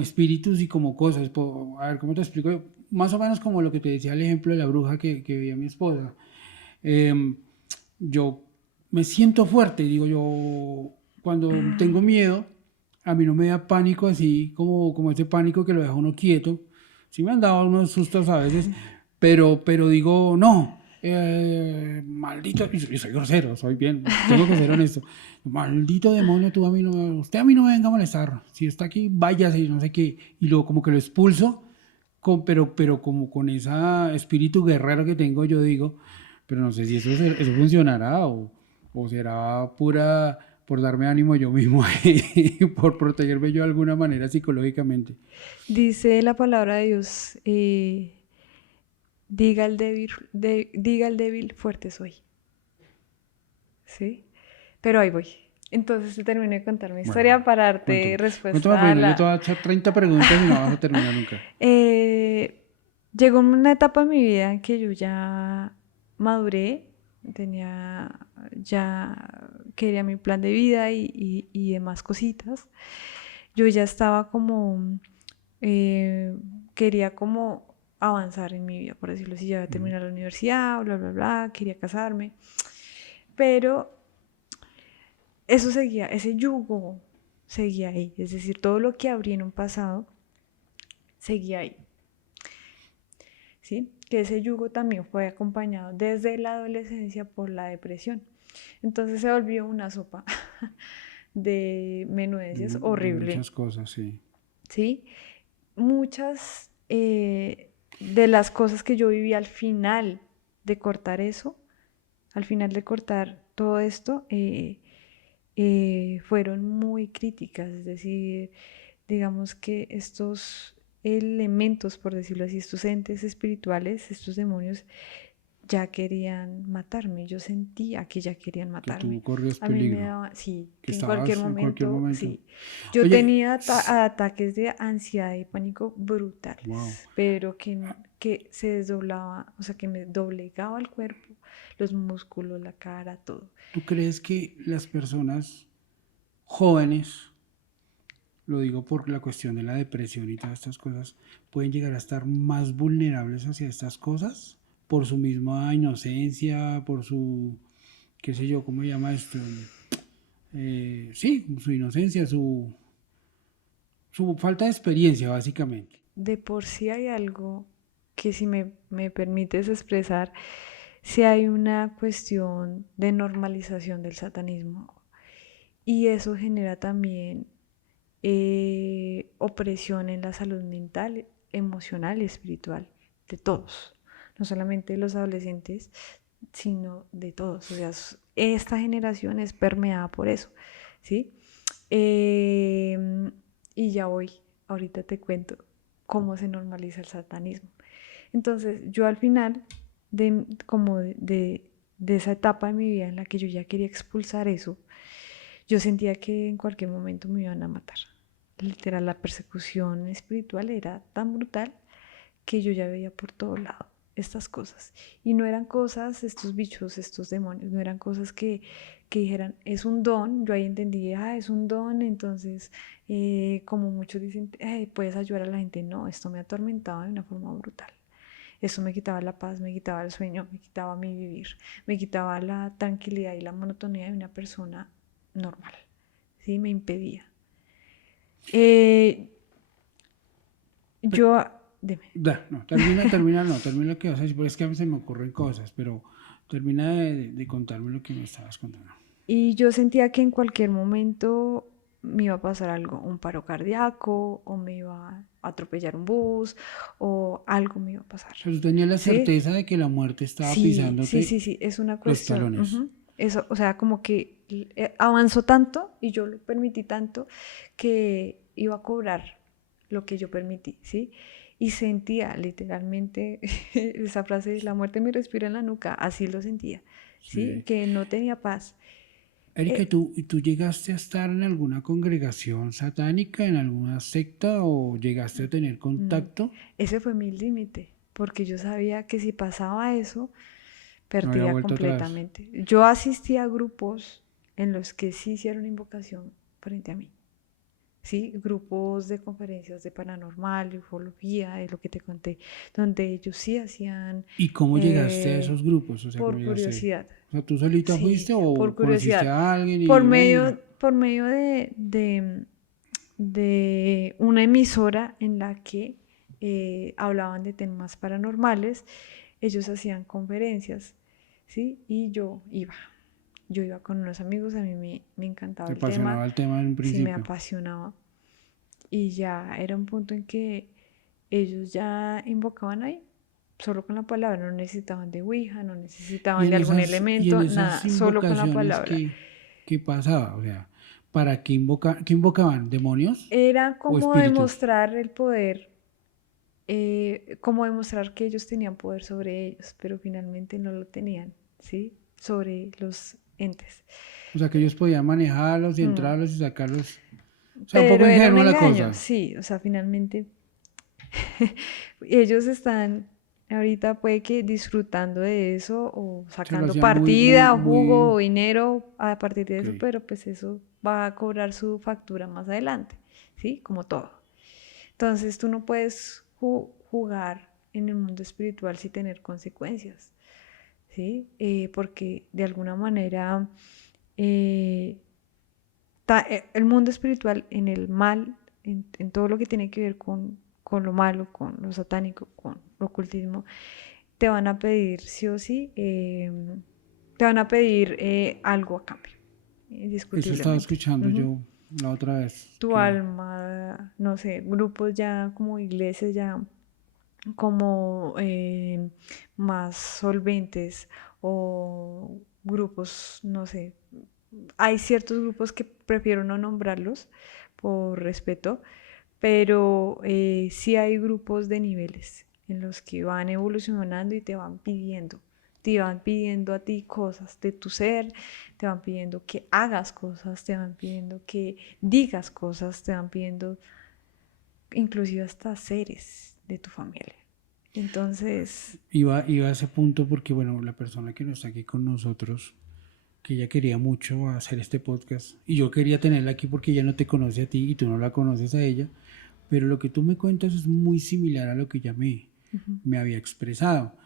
espíritus y como cosas. A ver, ¿cómo te explico? Más o menos como lo que te decía el ejemplo de la bruja que veía mi esposa. Eh, yo me siento fuerte, digo yo, cuando tengo miedo, a mí no me da pánico así como ese pánico que lo deja uno quieto. Sí me han dado unos sustos a veces, pero digo, no, maldito, y soy grosero, soy bien, tengo que ser honesto. Maldito demonio, usted a mí no me venga a molestar. Si está aquí, váyase y no sé qué. Y luego como que lo expulso, pero como con ese espíritu guerrero que tengo, yo digo, pero no sé si eso funcionará o será pura por darme ánimo yo mismo y por protegerme yo de alguna manera psicológicamente. Dice la palabra de Dios, diga al débil, fuerte soy. ¿Sí? Pero ahí voy. Entonces te terminé de contar mi Bueno, historia para darte cuéntame. Cuéntame respuesta a primero, yo te la... voy a echar 30 preguntas y no vas a terminar nunca. Eh, llegó una etapa en mi vida en que yo ya maduré, ya quería mi plan de vida y demás cositas. Yo ya estaba como, quería como avanzar en mi vida, por decirlo así, ya iba a Ujú. terminar la universidad, bla, bla, bla, quería casarme, pero eso seguía, ese yugo seguía ahí, es decir, todo lo que abrí en un pasado seguía ahí, ¿sí? Que ese yugo también fue acompañado desde la adolescencia por la depresión. Entonces se volvió una sopa de menudencias De horrible, muchas cosas, sí. ¿sí? Muchas de las cosas que yo viví al final de cortar eso, al final de cortar todo esto, fueron muy críticas, es decir, digamos que estos elementos, por decirlo así, estos entes espirituales, estos demonios, ya querían matarme, yo sentía que ya querían Que matarme. tú corrías A mí me peligro, daba, sí, que que en cualquier estabas en cualquier momento, momento. sí. Yo Oye, tenía ataques de ansiedad y pánico wow. brutales, pero que se desdoblaba, o sea, que me doblegaba el cuerpo, los músculos, la cara, todo. ¿Tú crees que las personas jóvenes, lo digo por la cuestión de la depresión y todas estas cosas, pueden llegar a estar más vulnerables hacia estas cosas por su misma inocencia, por su, qué sé yo, ¿cómo se llama esto? Sí, su inocencia, su falta de experiencia, básicamente. De por sí hay algo que si me permites expresar, si hay una cuestión de normalización del satanismo y eso genera también opresión en la salud mental, emocional y espiritual de todos, no solamente de los adolescentes, sino de todos. O sea, esta generación es permeada por eso, ¿sí? Eh, y ya voy, ahorita te cuento cómo se normaliza el satanismo. Entonces, yo al final como de esa etapa de mi vida en la que yo ya quería expulsar eso, yo sentía que en cualquier momento me iban a matar. Literal, la persecución espiritual era tan brutal que yo ya veía por todo lado estas cosas. Y no eran cosas, estos bichos, estos demonios, no eran cosas que dijeran, es un don. Yo ahí entendí, es un don, entonces, como muchos dicen, puedes ayudar a la gente. No, esto me atormentaba de una forma brutal. Eso me quitaba la paz, me quitaba el sueño, me quitaba mi vivir, me quitaba la tranquilidad y la monotonía de una persona normal. ¿Sí? Me impedía. Eh, yo, dime. No, termina lo que vas a decir, porque es que a mí se me ocurren cosas, pero termina de contarme lo que me estabas contando. Y yo sentía que en cualquier momento me iba a pasar algo, un paro cardíaco, o me iba a atropellar un bus, o algo me iba a pasar. O sea, tú tenías la ¿Sí? certeza de que la muerte estaba Sí, sí, pisándote sí, sí, es una los cuestión. talones. Eso, o sea, como que avanzó tanto y yo lo permití tanto que iba a cobrar lo que yo permití, ¿sí? Y sentía literalmente esa frase, la muerte me respira en la nuca, así lo sentía, ¿sí? Sí. Que no tenía paz. Erika, Eh, ¿y tú llegaste a estar en alguna congregación satánica, en alguna secta, o llegaste a tener Mm, contacto? Ese fue mi límite, porque yo sabía que si pasaba eso, No había perdía vuelta atrás. completamente. Yo asistía a grupos en los que sí hicieron invocación frente a mí. Sí, grupos de conferencias de paranormal, de ufología, de lo que te conté, donde ellos sí hacían ¿Y cómo llegaste a eh, esos grupos? O sea, ¿cómo por llegaste? curiosidad. O sea, ¿tú solita Sí, fuiste por o conociste curiosidad. a alguien y ven? Por medio de una emisora en la que hablaban de temas paranormales, ellos hacían conferencias, ¿sí? Y yo iba con unos amigos, a mí me encantaba Te el tema, apasionaba el tema en un sí me principio. apasionaba. Y ya era un punto en que ellos ya invocaban ahí, solo con la palabra, no necesitaban de Ouija, no Y necesitaban de en algún en elemento, esas nada, solo con la invocaciones palabra. ¿qué pasaba? O sea, ¿para qué invocaban? ¿Demonios Era o como espíritus? demostrar el poder, como demostrar que ellos tenían poder sobre ellos, pero finalmente no lo tenían, ¿sí? Sobre los entes. O sea, que ellos podían manejarlos y Mm. entrarlos y sacarlos. O sea, un poco Pero era un ingenua la engaño, cosa. sí, o sea, finalmente ellos están ahorita puede que disfrutando de eso o Se lo sacando hacían muy, muy, partida o jugo muy... o dinero a partir de Ok. eso, pero pues eso va a cobrar su factura más adelante, ¿sí? Como todo. Entonces tú no puedes jugar en el mundo espiritual sin tener consecuencias, ¿sí? Porque de alguna manera eh, el mundo espiritual en el mal, en todo lo que tiene que ver con lo malo, con lo satánico, con lo ocultismo, te van a pedir sí o sí, te van a pedir algo a cambio, Eso estaba indiscutiblemente. escuchando Ujú. yo la otra vez. Tu Que alma, no sé, grupos ya como iglesias ya como más solventes o grupos, no sé, hay ciertos grupos que prefiero no nombrarlos por respeto, pero sí hay grupos de niveles en los que van evolucionando y te van pidiendo te van pidiendo a ti cosas de tu ser, te van pidiendo que hagas cosas, te van pidiendo que digas cosas, te van pidiendo inclusive hasta seres de tu familia. Entonces... Iba a ese punto porque, bueno, la persona que no está aquí con nosotros, que ella quería mucho hacer este podcast, y yo quería tenerla aquí porque ella no te conoce a ti y tú no la conoces a ella, pero lo que tú me cuentas es muy similar a lo que ella me había expresado.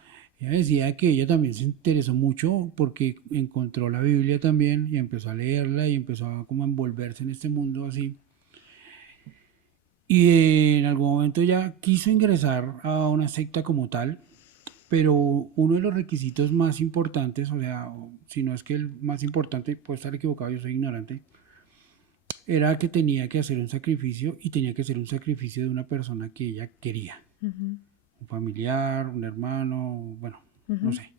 Ella decía que ella también se interesó mucho porque encontró la Biblia también y empezó a leerla y empezó a como a envolverse en este mundo así. Y en algún momento ya quiso ingresar a una secta como tal, pero uno de los requisitos más importantes, o sea, si no es que el más importante, puedo estar equivocado, yo soy ignorante, era que tenía que hacer un sacrificio y tenía que ser un sacrificio de una persona que ella quería. Un familiar, un hermano, bueno, no sé,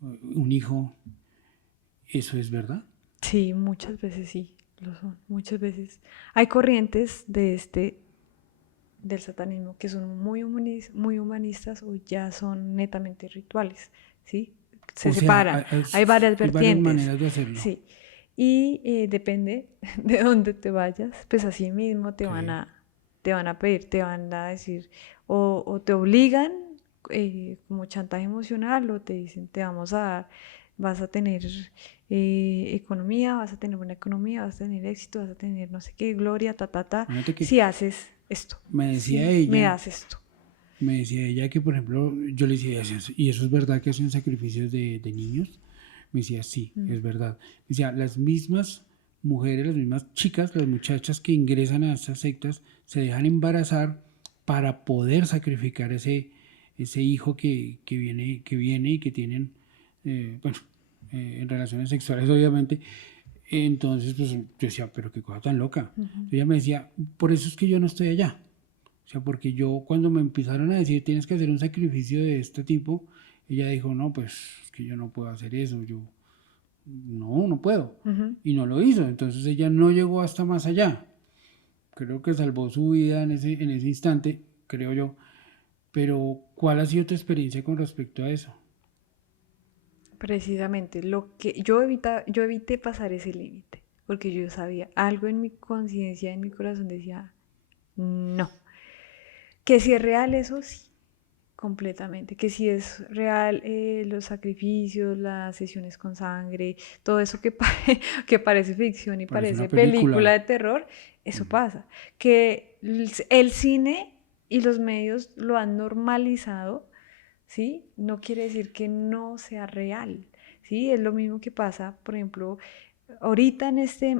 un hijo. ¿Eso es verdad? Sí, muchas veces sí, lo son, muchas veces. Hay corrientes del satanismo que son muy humanistas o ya son netamente rituales, ¿sí? Se O sea, separan. Hay varias hay varias vertientes, maneras de hacerlo. sí. Y depende de dónde te vayas, pues así mismo te van Okay. te van a pedir, te van a decir, o te obligan como chantaje emocional, o te dicen, te vamos a dar, vas a tener economía, vas a tener buena economía, vas a tener éxito, vas a tener no sé qué, gloria, Imagínate que si haces esto, me decía si me ella, das esto. que, por ejemplo, yo le decía, ¿y eso es verdad que hacen sacrificios de niños? Me decía, sí, es verdad. Me decía, las mismas mujeres, las mismas chicas, las muchachas que ingresan a estas sectas se dejan embarazar para poder sacrificar ese hijo que viene y que tienen, bueno, en relaciones sexuales, obviamente. Entonces, pues yo decía, pero qué cosa tan loca. Ella me decía, por eso es que yo no estoy allá. O sea, porque yo cuando me empezaron a decir tienes que hacer un sacrificio de este tipo, ella dijo, no, pues es que yo no puedo hacer eso, yo no puedo. Y no lo hizo, entonces ella no llegó hasta más allá. Creo que salvó su vida en ese instante, creo yo. Pero, ¿cuál ha sido tu experiencia con respecto a eso? Precisamente, lo que yo evité pasar ese límite, porque yo sabía, algo en mi conciencia, en mi corazón decía, no. Que si es real, eso sí, completamente. Que si es real los sacrificios, las sesiones con sangre, todo eso que parece ficción y Parece una parece película película. de terror, eso pasa. Que el cine y los medios lo han normalizado, ¿sí? No quiere decir que no sea real, ¿sí? Es lo mismo que pasa, por ejemplo, ahorita en este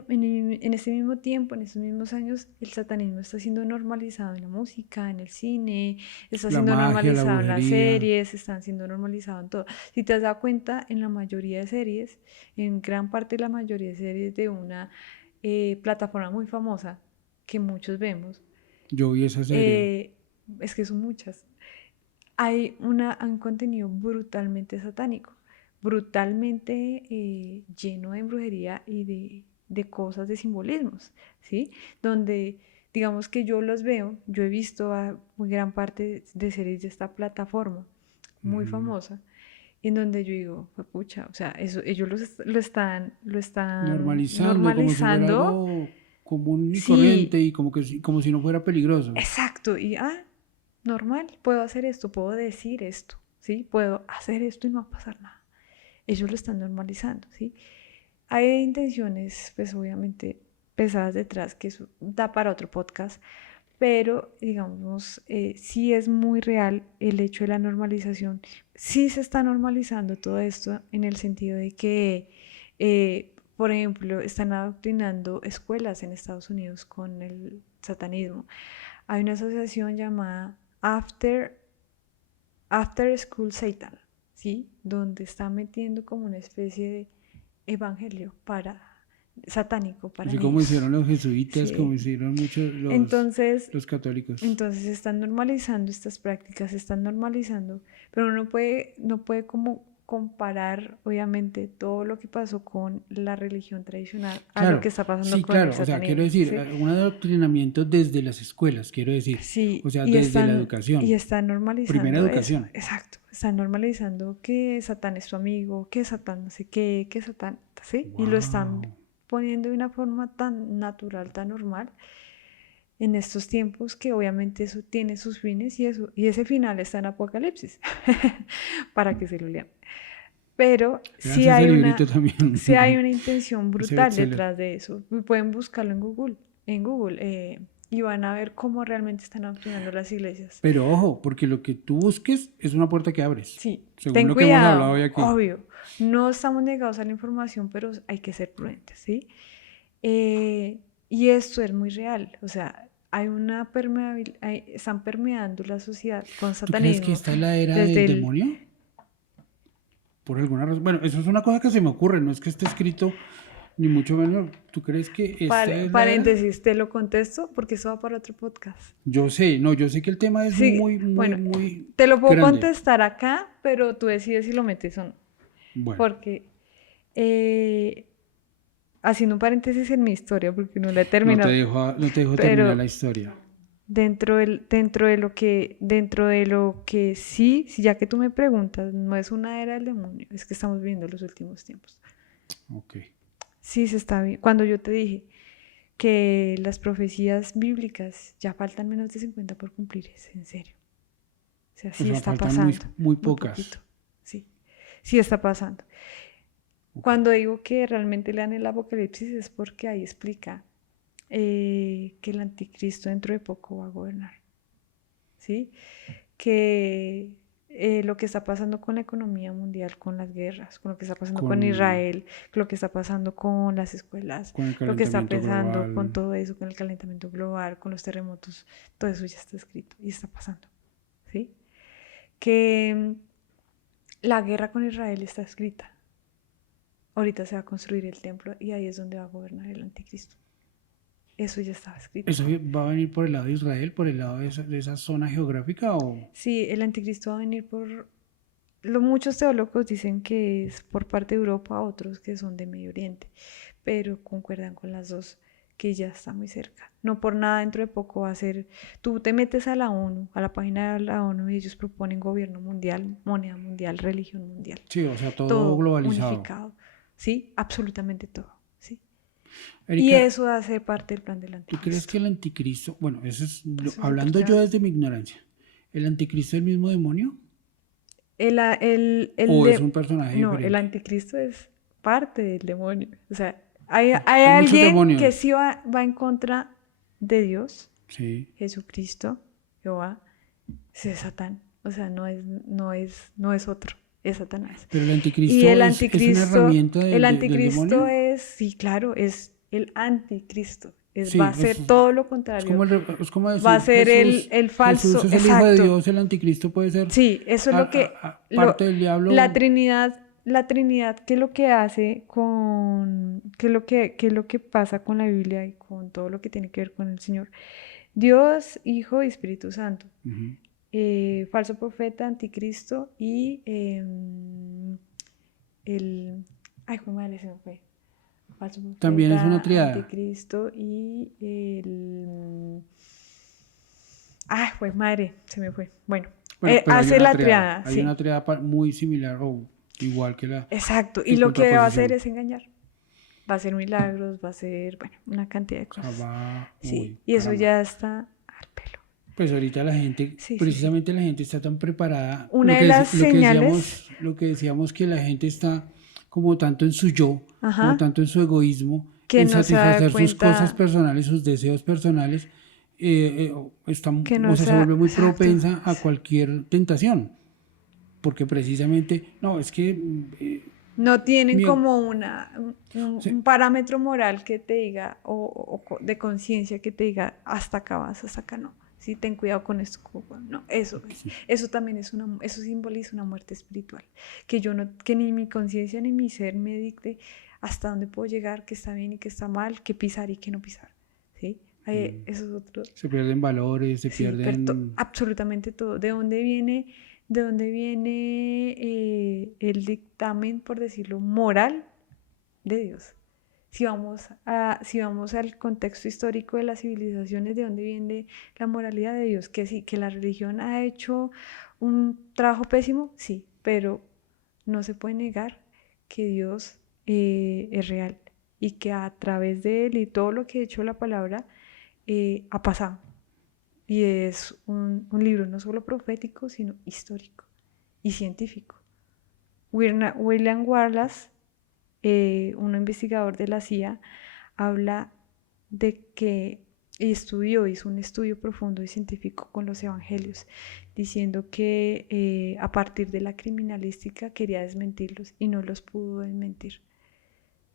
mismo tiempo, en estos mismos años, el satanismo está siendo normalizado en la música, en el cine, está La siendo magia, la normalizado en las brujería. series, están siendo normalizado en todo. Si te has dado cuenta, en la mayoría de series, en gran parte de la mayoría de series de una plataforma muy famosa que muchos vemos, Yo vi esa serie. eh, es que son muchas, un contenido brutalmente satánico, brutalmente lleno de brujería y de cosas, de simbolismos, ¿sí? Donde, digamos que yo los veo, yo he visto a muy gran parte de series de esta plataforma muy famosa, en donde yo digo, pucha, o sea, eso, ellos lo están Normalizando como si fuera normalizando, algo común y corriente sí, y como si no fuera peligroso. exacto, y normal, puedo hacer esto, puedo decir esto, ¿sí? Puedo hacer esto y no va a pasar nada. Ellos lo están normalizando, ¿sí? Hay intenciones, pues obviamente pesadas detrás, que eso da para otro podcast, pero digamos, sí es muy real el hecho de la normalización. Sí se está normalizando todo esto en el sentido de que, por ejemplo, están adoctrinando escuelas en Estados Unidos con el satanismo. Hay una asociación llamada After School Satan, ¿sí? Donde está metiendo como una especie de evangelio satánico para Así como niños. hicieron los jesuitas, como Sí. hicieron muchos Entonces, los católicos. entonces se están normalizando estas prácticas, se están normalizando, pero uno no puede como comparar, obviamente, todo lo que pasó con la religión tradicional a lo Claro, que está pasando sí, con el claro. O sea, quiero satanismo, decir, ¿sí? un adoctrinamiento desde las escuelas, quiero decir. Sí, O sea, desde la y educación. están Primera normalizando eso, educación. exacto. están normalizando que Satán es tu amigo, que Satán no sé qué, que Satán, ¿sí? Y lo están Wow. poniendo de una forma tan natural, tan normal en estos tiempos, que obviamente eso tiene sus fines, y ese final está en Apocalipsis para que se lo lean. Pero Véanse ese librito también. sí hay una intención Ese brutal bestseller. detrás de eso. Pueden buscarlo en Google, y van a ver cómo realmente están accionando las iglesias. Pero ojo, porque lo que tú busques es una puerta que abres, Sí, según ten lo que hemos hablado cuidado, hoy aquí. obvio. No estamos negados a la información, pero hay que ser prudentes, ¿sí? Eh, y esto es muy real. O sea, hay una están permeando la sociedad con ¿Tú crees que satanismo esta es la era desde del el... demonio? Por alguna razón. Bueno, eso es una cosa que se me ocurre, no es que esté escrito, ni mucho menos. ¿Tú crees que esta es la era? Paréntesis, te lo contesto porque eso va para otro podcast. Yo sé, no, yo sé que el tema es Sí, muy, muy, bueno, muy te lo puedo grande. contestar acá, pero tú decides si lo metes o no. Bueno, Porque, eh, haciendo un paréntesis en mi historia, porque no la he no te terminado, dejo, no te dejo terminar pero la historia. dentro de lo que sí, ya que tú me preguntas, no es una era del demonio, es que estamos viviendo los últimos tiempos. Ok. Sí se está viendo. Cuando yo te dije que las profecías bíblicas ya faltan menos de 50 por cumplir, es en serio. O sea, O sí sea, está faltan muy, pasando, muy muy pocas. poquito. Sí, sí está pasando. Ok. Cuando digo que realmente lean el Apocalipsis es porque ahí explica, que el anticristo dentro de poco va a gobernar, ¿sí? Que, lo que está pasando con la economía mundial, con las guerras, con lo que está pasando con Con, Israel, lo que está pasando con las escuelas, con el lo que está calentamiento pasando con global. todo eso, con el calentamiento global, con los terremotos, todo eso ya está escrito y está pasando, ¿sí? Que, la guerra con Israel está escrita. Ahorita se va a construir el templo y ahí es donde va a gobernar el anticristo. Eso ya estaba escrito. ¿Eso va a venir por el lado de Israel, por el lado de esa zona geográfica o Sí, el anticristo va a venir por... Muchos teólogos dicen que es por parte de Europa, otros que son de Medio Oriente, pero concuerdan con las dos, que ya está muy cerca. No por nada dentro de poco va a ser... Tú te metes a la ONU, a la página de la ONU, y ellos proponen gobierno mundial, moneda mundial, religión mundial. sí, o sea, todo Todo globalizado? unificado, ¿sí? Absolutamente todo, ¿sí? Y Erika, eso va a ser parte del plan del ¿tú crees anticristo. que el anticristo, bueno, eso es Eso es otro hablando yo tema. desde mi ignorancia, ¿el anticristo es el mismo demonio El o es un de, personaje no, el diferente? anticristo es parte del demonio. O sea, hay Hay muchos alguien que demonios. sí va en contra de Dios, Sí, Jesucristo, Jehová, es Satán. O sea, no es otro, es Satanás. pero el Y anticristo es una herramienta el del anticristo demonio. es, sí, claro, es el anticristo. Va a Sí, ser todo lo es contrario. como, es como Va a decir ser el Jesús falso, es el Hijo de exacto. Dios, el anticristo puede ser Sí, eso es lo que, parte del diablo. La Trinidad, ¿qué es lo que hace qué es lo que pasa con la Biblia y con todo lo que tiene que ver con el Señor? Dios, Hijo y Espíritu Santo. Ujú. Falso profeta, anticristo y, ay, fue madre, se me fue. Falso También es una profeta, triada. anticristo y el... Ay, fue madre, se me fue. Bueno, Bueno, pero hace la triada, hay una sí. triada muy similar o igual que la Exacto. Y en lo que va a hacer contraposición. es engañar. Va a hacer milagros, va a hacer, bueno, una cantidad de O sea, cosas. va, Sí, uy, y eso caramba. ya está al pelo. Pues ahorita la gente, Sí, sí, sí. precisamente la gente está tan preparada, Una de las señales, lo que decíamos que la gente está como tanto en su yo, como ajá, tanto en su egoísmo, que en no se da satisfacer sus cosas cuenta, personales, sus deseos personales, está, que o no sea, se se da, vuelve muy exacto. propensa a cualquier tentación, porque precisamente, no, es que No tienen mi, como sí, un parámetro moral que te diga, de conciencia que te diga, hasta acá vas, hasta acá no. Sí, ten cuidado con esto. No, eso también eso simboliza una muerte espiritual. Que yo no, que ni mi conciencia ni mi ser me dicte hasta dónde puedo llegar, qué está bien y qué está mal, qué pisar y qué no pisar. ¿Sí? Eso es otro. se pierden valores, se Sí, pero pierden, absolutamente todo. ¿De dónde viene, el dictamen, por decirlo, moral de Dios? Si vamos al contexto histórico de las civilizaciones, de dónde viene la moralidad de Dios, que sí, que la religión ha hecho un trabajo pésimo, sí, pero no se puede negar que Dios es real y que a través de él y todo lo que ha hecho la palabra ha pasado. Y es un libro no solo profético, sino histórico y científico. William Wallace, un investigador de la CIA, habla de que hizo un estudio profundo y científico con los evangelios, diciendo que a partir de la criminalística quería desmentirlos y no los pudo desmentir.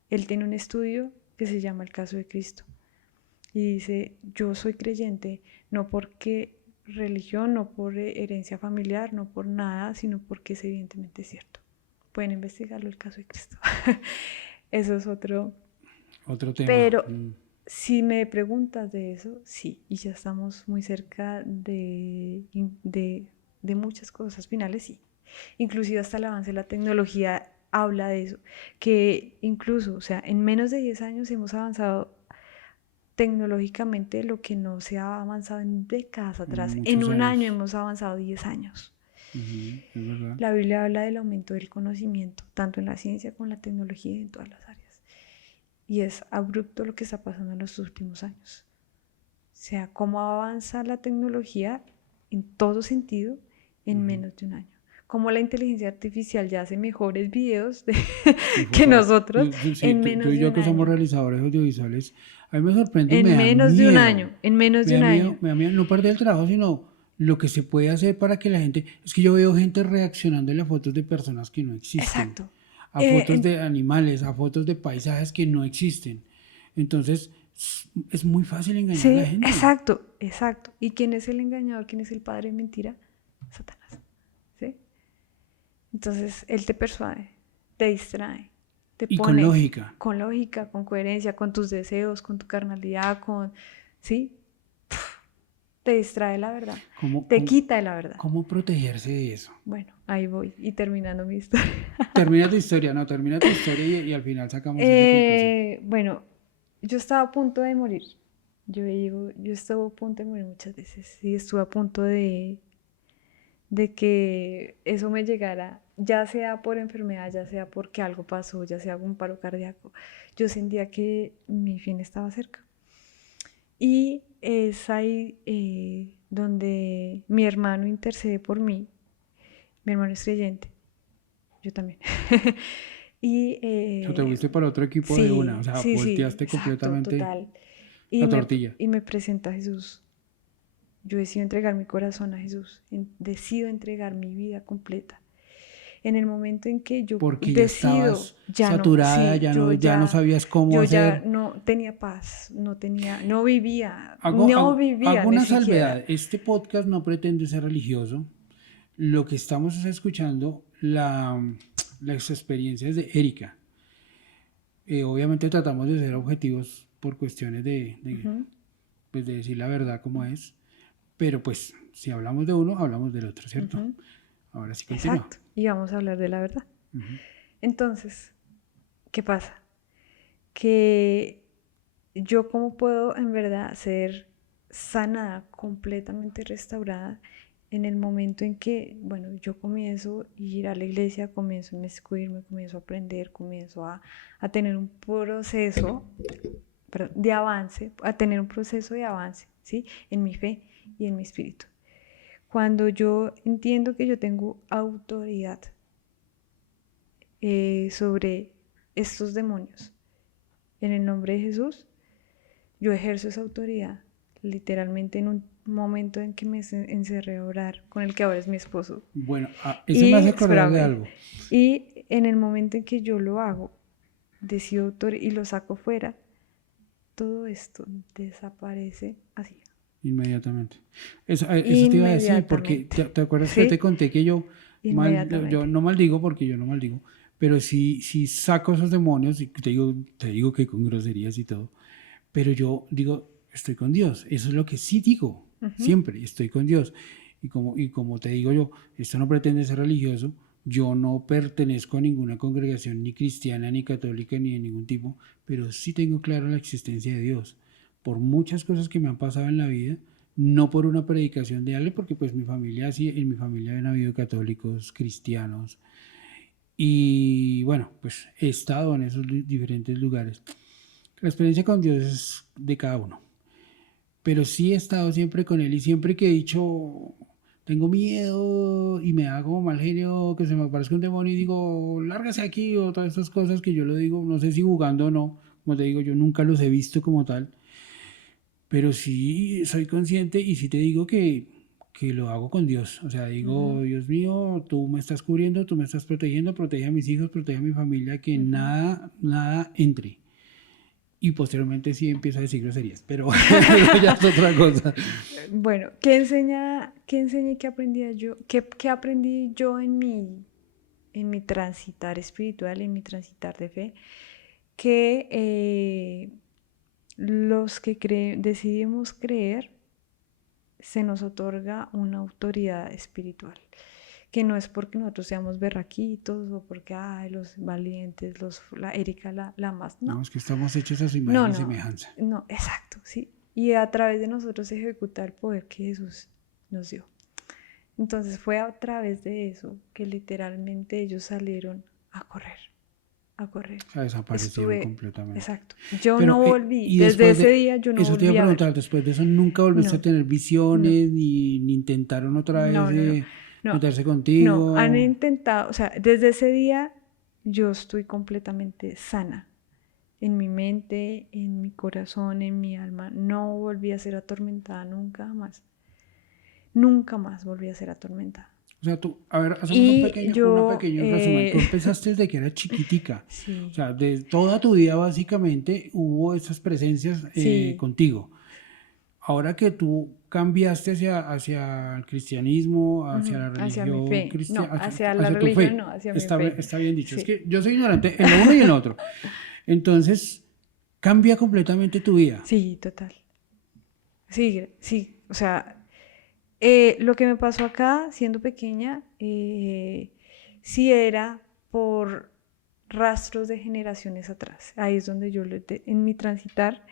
Él tiene un estudio que se llama El caso de Cristo y dice, yo soy creyente no porque religión, no por herencia familiar, no por nada, sino porque es evidentemente cierto. Pueden investigarlo, el caso de Cristo. Eso es otro tema. Pero si me preguntas de eso, sí, y ya estamos muy cerca de muchas cosas finales, sí. Inclusive hasta el avance de la tecnología habla de eso, que incluso, o sea, en menos de 10 años hemos avanzado tecnológicamente lo que no se ha avanzado en décadas atrás. En un año hemos avanzado 10 años. Es verdad. La Biblia habla del aumento del conocimiento, tanto en la ciencia como en la tecnología y en todas las áreas. Y es abrupto lo que está pasando en los últimos años. O sea, cómo avanza la tecnología en todo sentido en menos de un año. Cómo la inteligencia artificial ya hace mejores videos que nosotros en menos de un año. Tú y yo que somos realizadores audiovisuales, a mí me sorprende y en me da menos miedo. De un año, en menos de un año. Me da miedo no perder el trabajo, sino lo que se puede hacer para que la gente... Es que yo veo gente reaccionando a fotos de personas que no existen. Exacto. A fotos de animales, a fotos de paisajes que no existen. Entonces, es muy fácil engañar a la gente. Exacto, exacto. ¿Y quién es el engañador? ¿Quién es el padre de mentira? Satanás. ¿Sí? Entonces, él te persuade, te distrae, te pone... con lógica. Con lógica, con coherencia, con tus deseos, con tu carnalidad, ¿sí? Te distrae la verdad, te quita de la verdad. ¿Cómo protegerse de eso? Bueno, ahí voy, y terminando mi historia. Termina tu historia y al final sacamos esa conclusión. Bueno, yo estaba a punto de morir. Yo estuve a punto de morir muchas veces. Y estuve a punto de que eso me llegara, ya sea por enfermedad, ya sea porque algo pasó, ya sea un paro cardíaco. Yo sentía que mi fin estaba cerca. Y es ahí donde mi hermano intercede por mí. Mi hermano es creyente, yo también. Y te fuiste para otro equipo de una, o sea, volteaste completamente total. la tortilla. Y me presenta a Jesús. Yo decido entregar mi corazón a Jesús, decido entregar mi vida completa. En el momento en que yo porque decido, ya saturada, ya no sabías cómo hacer. Yo ya no tenía paz, no vivía, Hago una salvedad. Este podcast no pretende ser religioso. Lo que estamos es escuchando las experiencias de Erika. Obviamente tratamos de ser objetivos por cuestiones pues de decir la verdad como es, pero pues si hablamos de uno, hablamos del otro, ¿cierto? Ahora sí continúa. Exacto, y vamos a hablar de la verdad. Entonces, ¿qué pasa? Que yo cómo puedo en verdad ser sanada, completamente restaurada, en el momento en que, bueno, yo comienzo a ir a la iglesia, comienzo a inmiscuirme, comienzo a aprender, comienzo a tener un proceso de avance, ¿sí? En mi fe y en mi espíritu. Cuando yo entiendo que yo tengo autoridad sobre estos demonios, en el nombre de Jesús, yo ejerzo esa autoridad literalmente en un momento en que me encerré a orar con el que ahora es mi esposo. Bueno, eso me hace acordar de algo. Y en el momento en que yo lo hago, decido y lo saco fuera, todo esto desaparece así. Inmediatamente. Eso te iba a decir, porque te acuerdas que te conté que yo no maldigo, porque yo no maldigo, pero sí saco esos demonios y te digo que con groserías y todo, pero yo digo, estoy con Dios. Eso es lo que sí digo, siempre, estoy con Dios. Y como te digo yo, esto no pretende ser religioso, Yo no pertenezco a ninguna congregación ni cristiana, ni católica, ni de ningún tipo, pero sí tengo clara la existencia de Dios. Por muchas cosas que me han pasado en la vida, no por una predicación de alguien, porque pues mi familia, sí, en mi familia han habido católicos, cristianos, y bueno, pues he estado en esos diferentes lugares. La experiencia con Dios es de cada uno, pero sí he estado siempre con Él y siempre que he dicho, tengo miedo y me hago mal genio, que se me aparezca un demonio y digo, lárgase aquí o todas estas cosas que yo lo digo, no sé si jugando o no, como te digo, yo nunca los he visto como tal, pero sí soy consciente y sí te digo que lo hago con Dios. O sea, digo, Dios mío, tú me estás cubriendo, tú me estás protegiendo, protege a mis hijos, protege a mi familia, que nada entre. Y posteriormente sí empieza a decir groserías, pero eso ya es otra cosa. Bueno, ¿qué enseña y qué aprendí yo? ¿Qué aprendí yo en mi transitar espiritual, en mi transitar de fe? Que los que decidimos creer, se nos otorga una autoridad espiritual, que no es porque nosotros seamos berraquitos o porque los valientes, la Erika la más, no. No, es que estamos hechos a su imagen y semejanza. No, exacto, sí. Y a través de nosotros se ejecuta el poder que Jesús nos dio. Entonces fue a través de eso que literalmente ellos salieron a correr. O sea, desaparecieron completamente. Exacto. Yo no volví. Y desde ese día yo no volví. Eso te iba a preguntar, después de eso nunca volviste a tener visiones, ni intentaron otra vez meterse contigo. No, han intentado, o sea, desde ese día yo estoy completamente sana. En mi mente, en mi corazón, en mi alma. No volví a ser atormentada nunca más. Nunca más volví a ser atormentada. O sea, tú, a ver, hacemos un pequeño resumen. Tú empezaste desde que eras chiquitica. Sí. O sea, de toda tu vida básicamente hubo esas presencias contigo. Ahora que tú cambiaste hacia el cristianismo, hacia la religión cristiana, hacia la religión, no, hacia mi fe. Está bien dicho. Sí. Es que yo soy ignorante en lo uno y en lo otro. Entonces, cambia completamente tu vida. Sí, total. Sí, o sea, lo que me pasó acá, siendo pequeña, sí era por rastros de generaciones atrás. Ahí es donde yo, en mi transitar,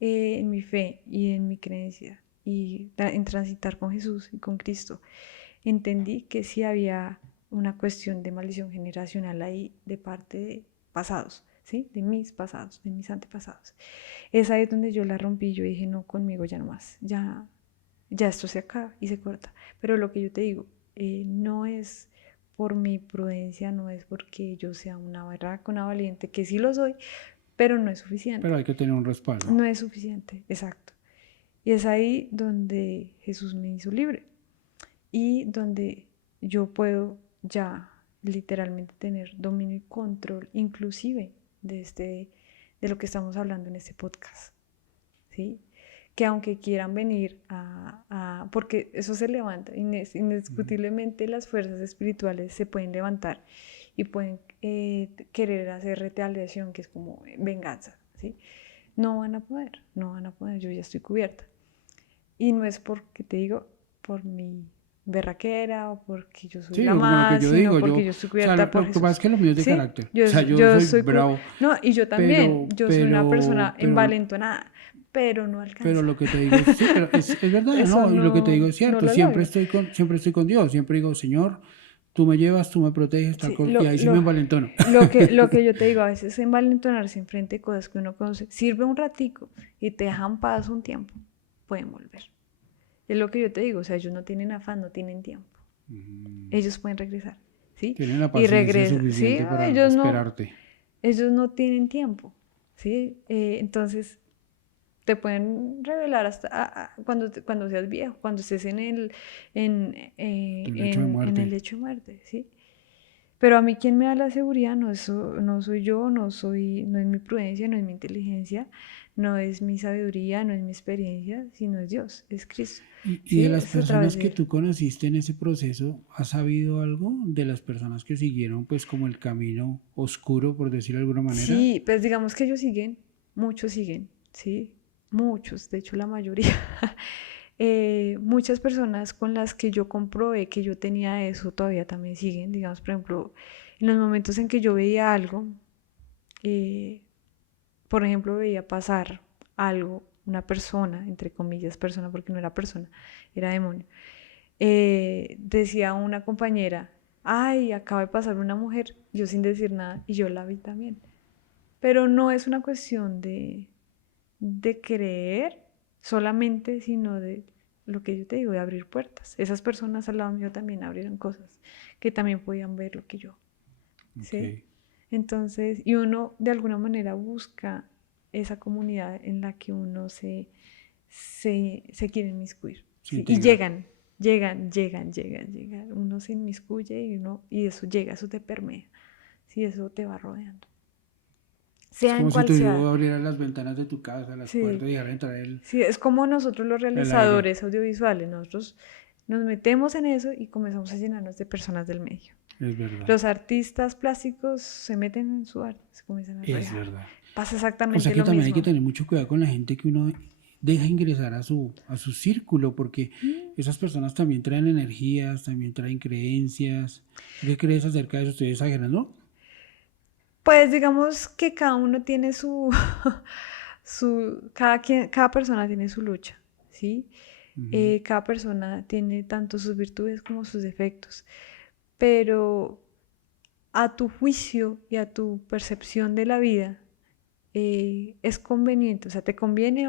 en mi fe y en mi creencia, y en transitar con Jesús y con Cristo, entendí que sí había una cuestión de maldición generacional ahí de parte de pasados. ¿Sí? De mis pasados, de mis antepasados. Es ahí donde yo la rompí, yo dije, no, conmigo ya no más, ya esto se acaba y se corta. Pero lo que yo te digo, no es por mi prudencia, no es porque yo sea una berraca, una valiente, que sí lo soy, pero no es suficiente. Pero hay que tener un respaldo. No es suficiente, exacto. Y es ahí donde Jesús me hizo libre y donde yo puedo ya literalmente tener dominio y control, inclusive de lo que estamos hablando en este podcast, ¿sí? Que aunque quieran venir porque eso se levanta, indiscutiblemente las fuerzas espirituales se pueden levantar y pueden querer hacer retaliación, que es como venganza, ¿sí? No van a poder, yo ya estoy cubierta. Y no es porque, te digo, por mi berraquera o porque yo soy la más, sino porque yo estoy cubierta por Jesús. Lo que pasa es que lo mío es de carácter. Yo soy bravo. No, y yo también, soy una persona envalentonada, pero no alcanza. Pero lo que te digo, sí, pero es verdad, ¿no? Y lo que te digo es cierto, siempre estoy con Dios, siempre digo, Señor, tú me llevas, tú me proteges, y ahí sí me envalentono. Lo que yo te digo, a veces envalentonarse enfrente de cosas que uno conoce, sirve un ratico y te dejan paz un tiempo, pueden volver. Es lo que yo te digo, o sea, ellos no tienen afán, no tienen tiempo. Ellos pueden regresar, ¿sí? Tienen la paciencia suficiente para esperarte. Ellos no tienen tiempo, ¿sí? Entonces, te pueden revelar hasta cuando seas viejo, cuando estés en el lecho de muerte, ¿sí? Pero a mí, ¿quién me da la seguridad? No soy yo, no es mi prudencia, no es mi inteligencia, no es mi sabiduría, no es mi experiencia, sino es Dios, es Cristo. ¿Y de las personas que tú conociste en ese proceso, has sabido algo de las personas que siguieron pues como el camino oscuro, por decirlo de alguna manera? Sí, pues digamos que ellos siguen, muchos siguen, ¿sí? Muchos, de hecho la mayoría. Muchas personas con las que yo comprobé que yo tenía eso todavía también siguen, digamos, por ejemplo, en los momentos en que yo veía algo, eh, por ejemplo, veía pasar algo, una persona, entre comillas, persona, porque no era persona, era demonio. Decía una compañera, ay, acaba de pasar una mujer, yo sin decir nada, y yo la vi también. Pero no es una cuestión de creer solamente, sino de lo que yo te digo, de abrir puertas. Esas personas al lado mío también abrieron cosas que también podían ver lo que yo, ¿sí? Ok. Entonces, y uno de alguna manera busca esa comunidad en la que uno se quiere inmiscuir, Se ¿sí? Y integra. llegan. Uno se inmiscuye y eso llega, eso te permea, ¿sí? Eso te va rodeando. Es Sea en como si cual tú sea. abrieras las ventanas de tu casa, las Sí, puertas y dejaras entrar sí, es como nosotros los el aire. realizadores audiovisuales, nosotros nos metemos en eso y comenzamos a llenarnos de personas del medio. Es verdad. Los artistas plásticos se meten en su arte, se comienzan a Es rodear. verdad. Pasa O sea exactamente que lo también hay que mismo. tener mucho cuidado con la gente que uno deja ingresar a su círculo, porque esas personas también traen energías, también traen creencias. ¿Tú qué crees acerca de eso? ¿Estoy exagerando? Pues digamos que cada uno tiene cada persona tiene su lucha, ¿sí? Ujú. Cada persona tiene tanto sus virtudes como sus defectos, pero a tu juicio y a tu percepción de la vida es conveniente, o sea, te conviene,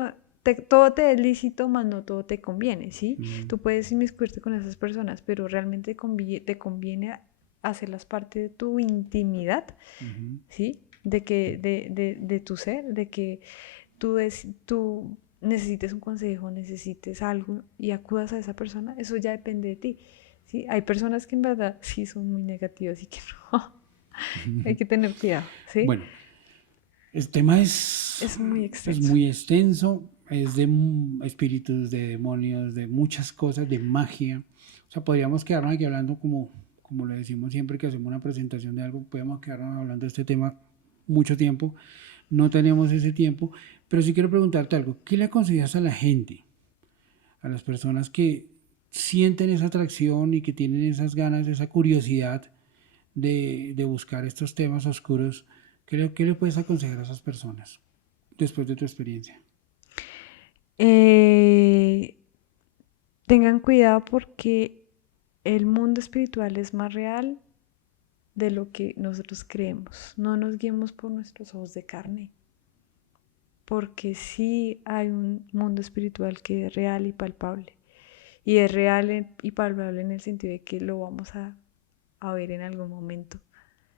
todo te es lícito, más no todo te conviene, ¿sí? Mm, Tú puedes inmiscuirte con esas personas, pero realmente te conviene hacerlas parte de tu intimidad, ujú. ¿sí? De tu ser, de que tú necesites un consejo, necesites algo y acudas a esa persona, eso ya depende de ti, ¿sí? Hay personas que en verdad sí son muy negativas y que no, hay que tener cuidado, ¿sí? Bueno, el tema es, Es muy es extenso. muy extenso, es de espíritus, de demonios, de muchas cosas, de magia. O sea, podríamos quedarnos aquí hablando como lo decimos siempre que hacemos una presentación de algo, podemos quedarnos hablando de este tema mucho tiempo. No tenemos ese tiempo, pero sí quiero preguntarte algo. ¿Qué le aconsejas a la gente, a las personas que sienten esa atracción y que tienen esas ganas, esa curiosidad de buscar estos temas oscuros? ¿Qué le puedes aconsejar a esas personas después de tu experiencia? Eh, Tengan cuidado porque el mundo espiritual es más real de lo que nosotros creemos. No nos guiemos por nuestros ojos de carne, porque sí hay un mundo espiritual que es real y palpable. Y es real y palpable en el sentido de que lo vamos a ver en algún momento,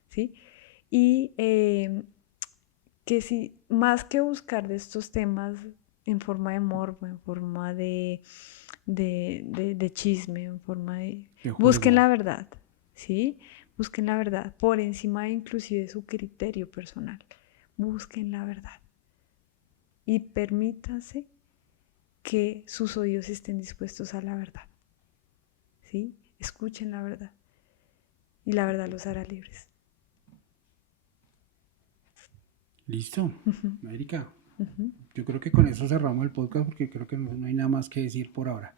¿sí? Y que si más que buscar de estos temas en forma de morbo, en forma de chisme, en forma de... De Busquen juego. la verdad, ¿sí? Busquen la verdad por encima de inclusive su criterio personal. Busquen la verdad y permítanse que sus oídos estén dispuestos a la verdad, ¿sí? Escuchen la verdad y la verdad los hará libres. Listo, Erika. Yo creo que con eso cerramos el podcast porque creo que no hay nada más que decir por ahora.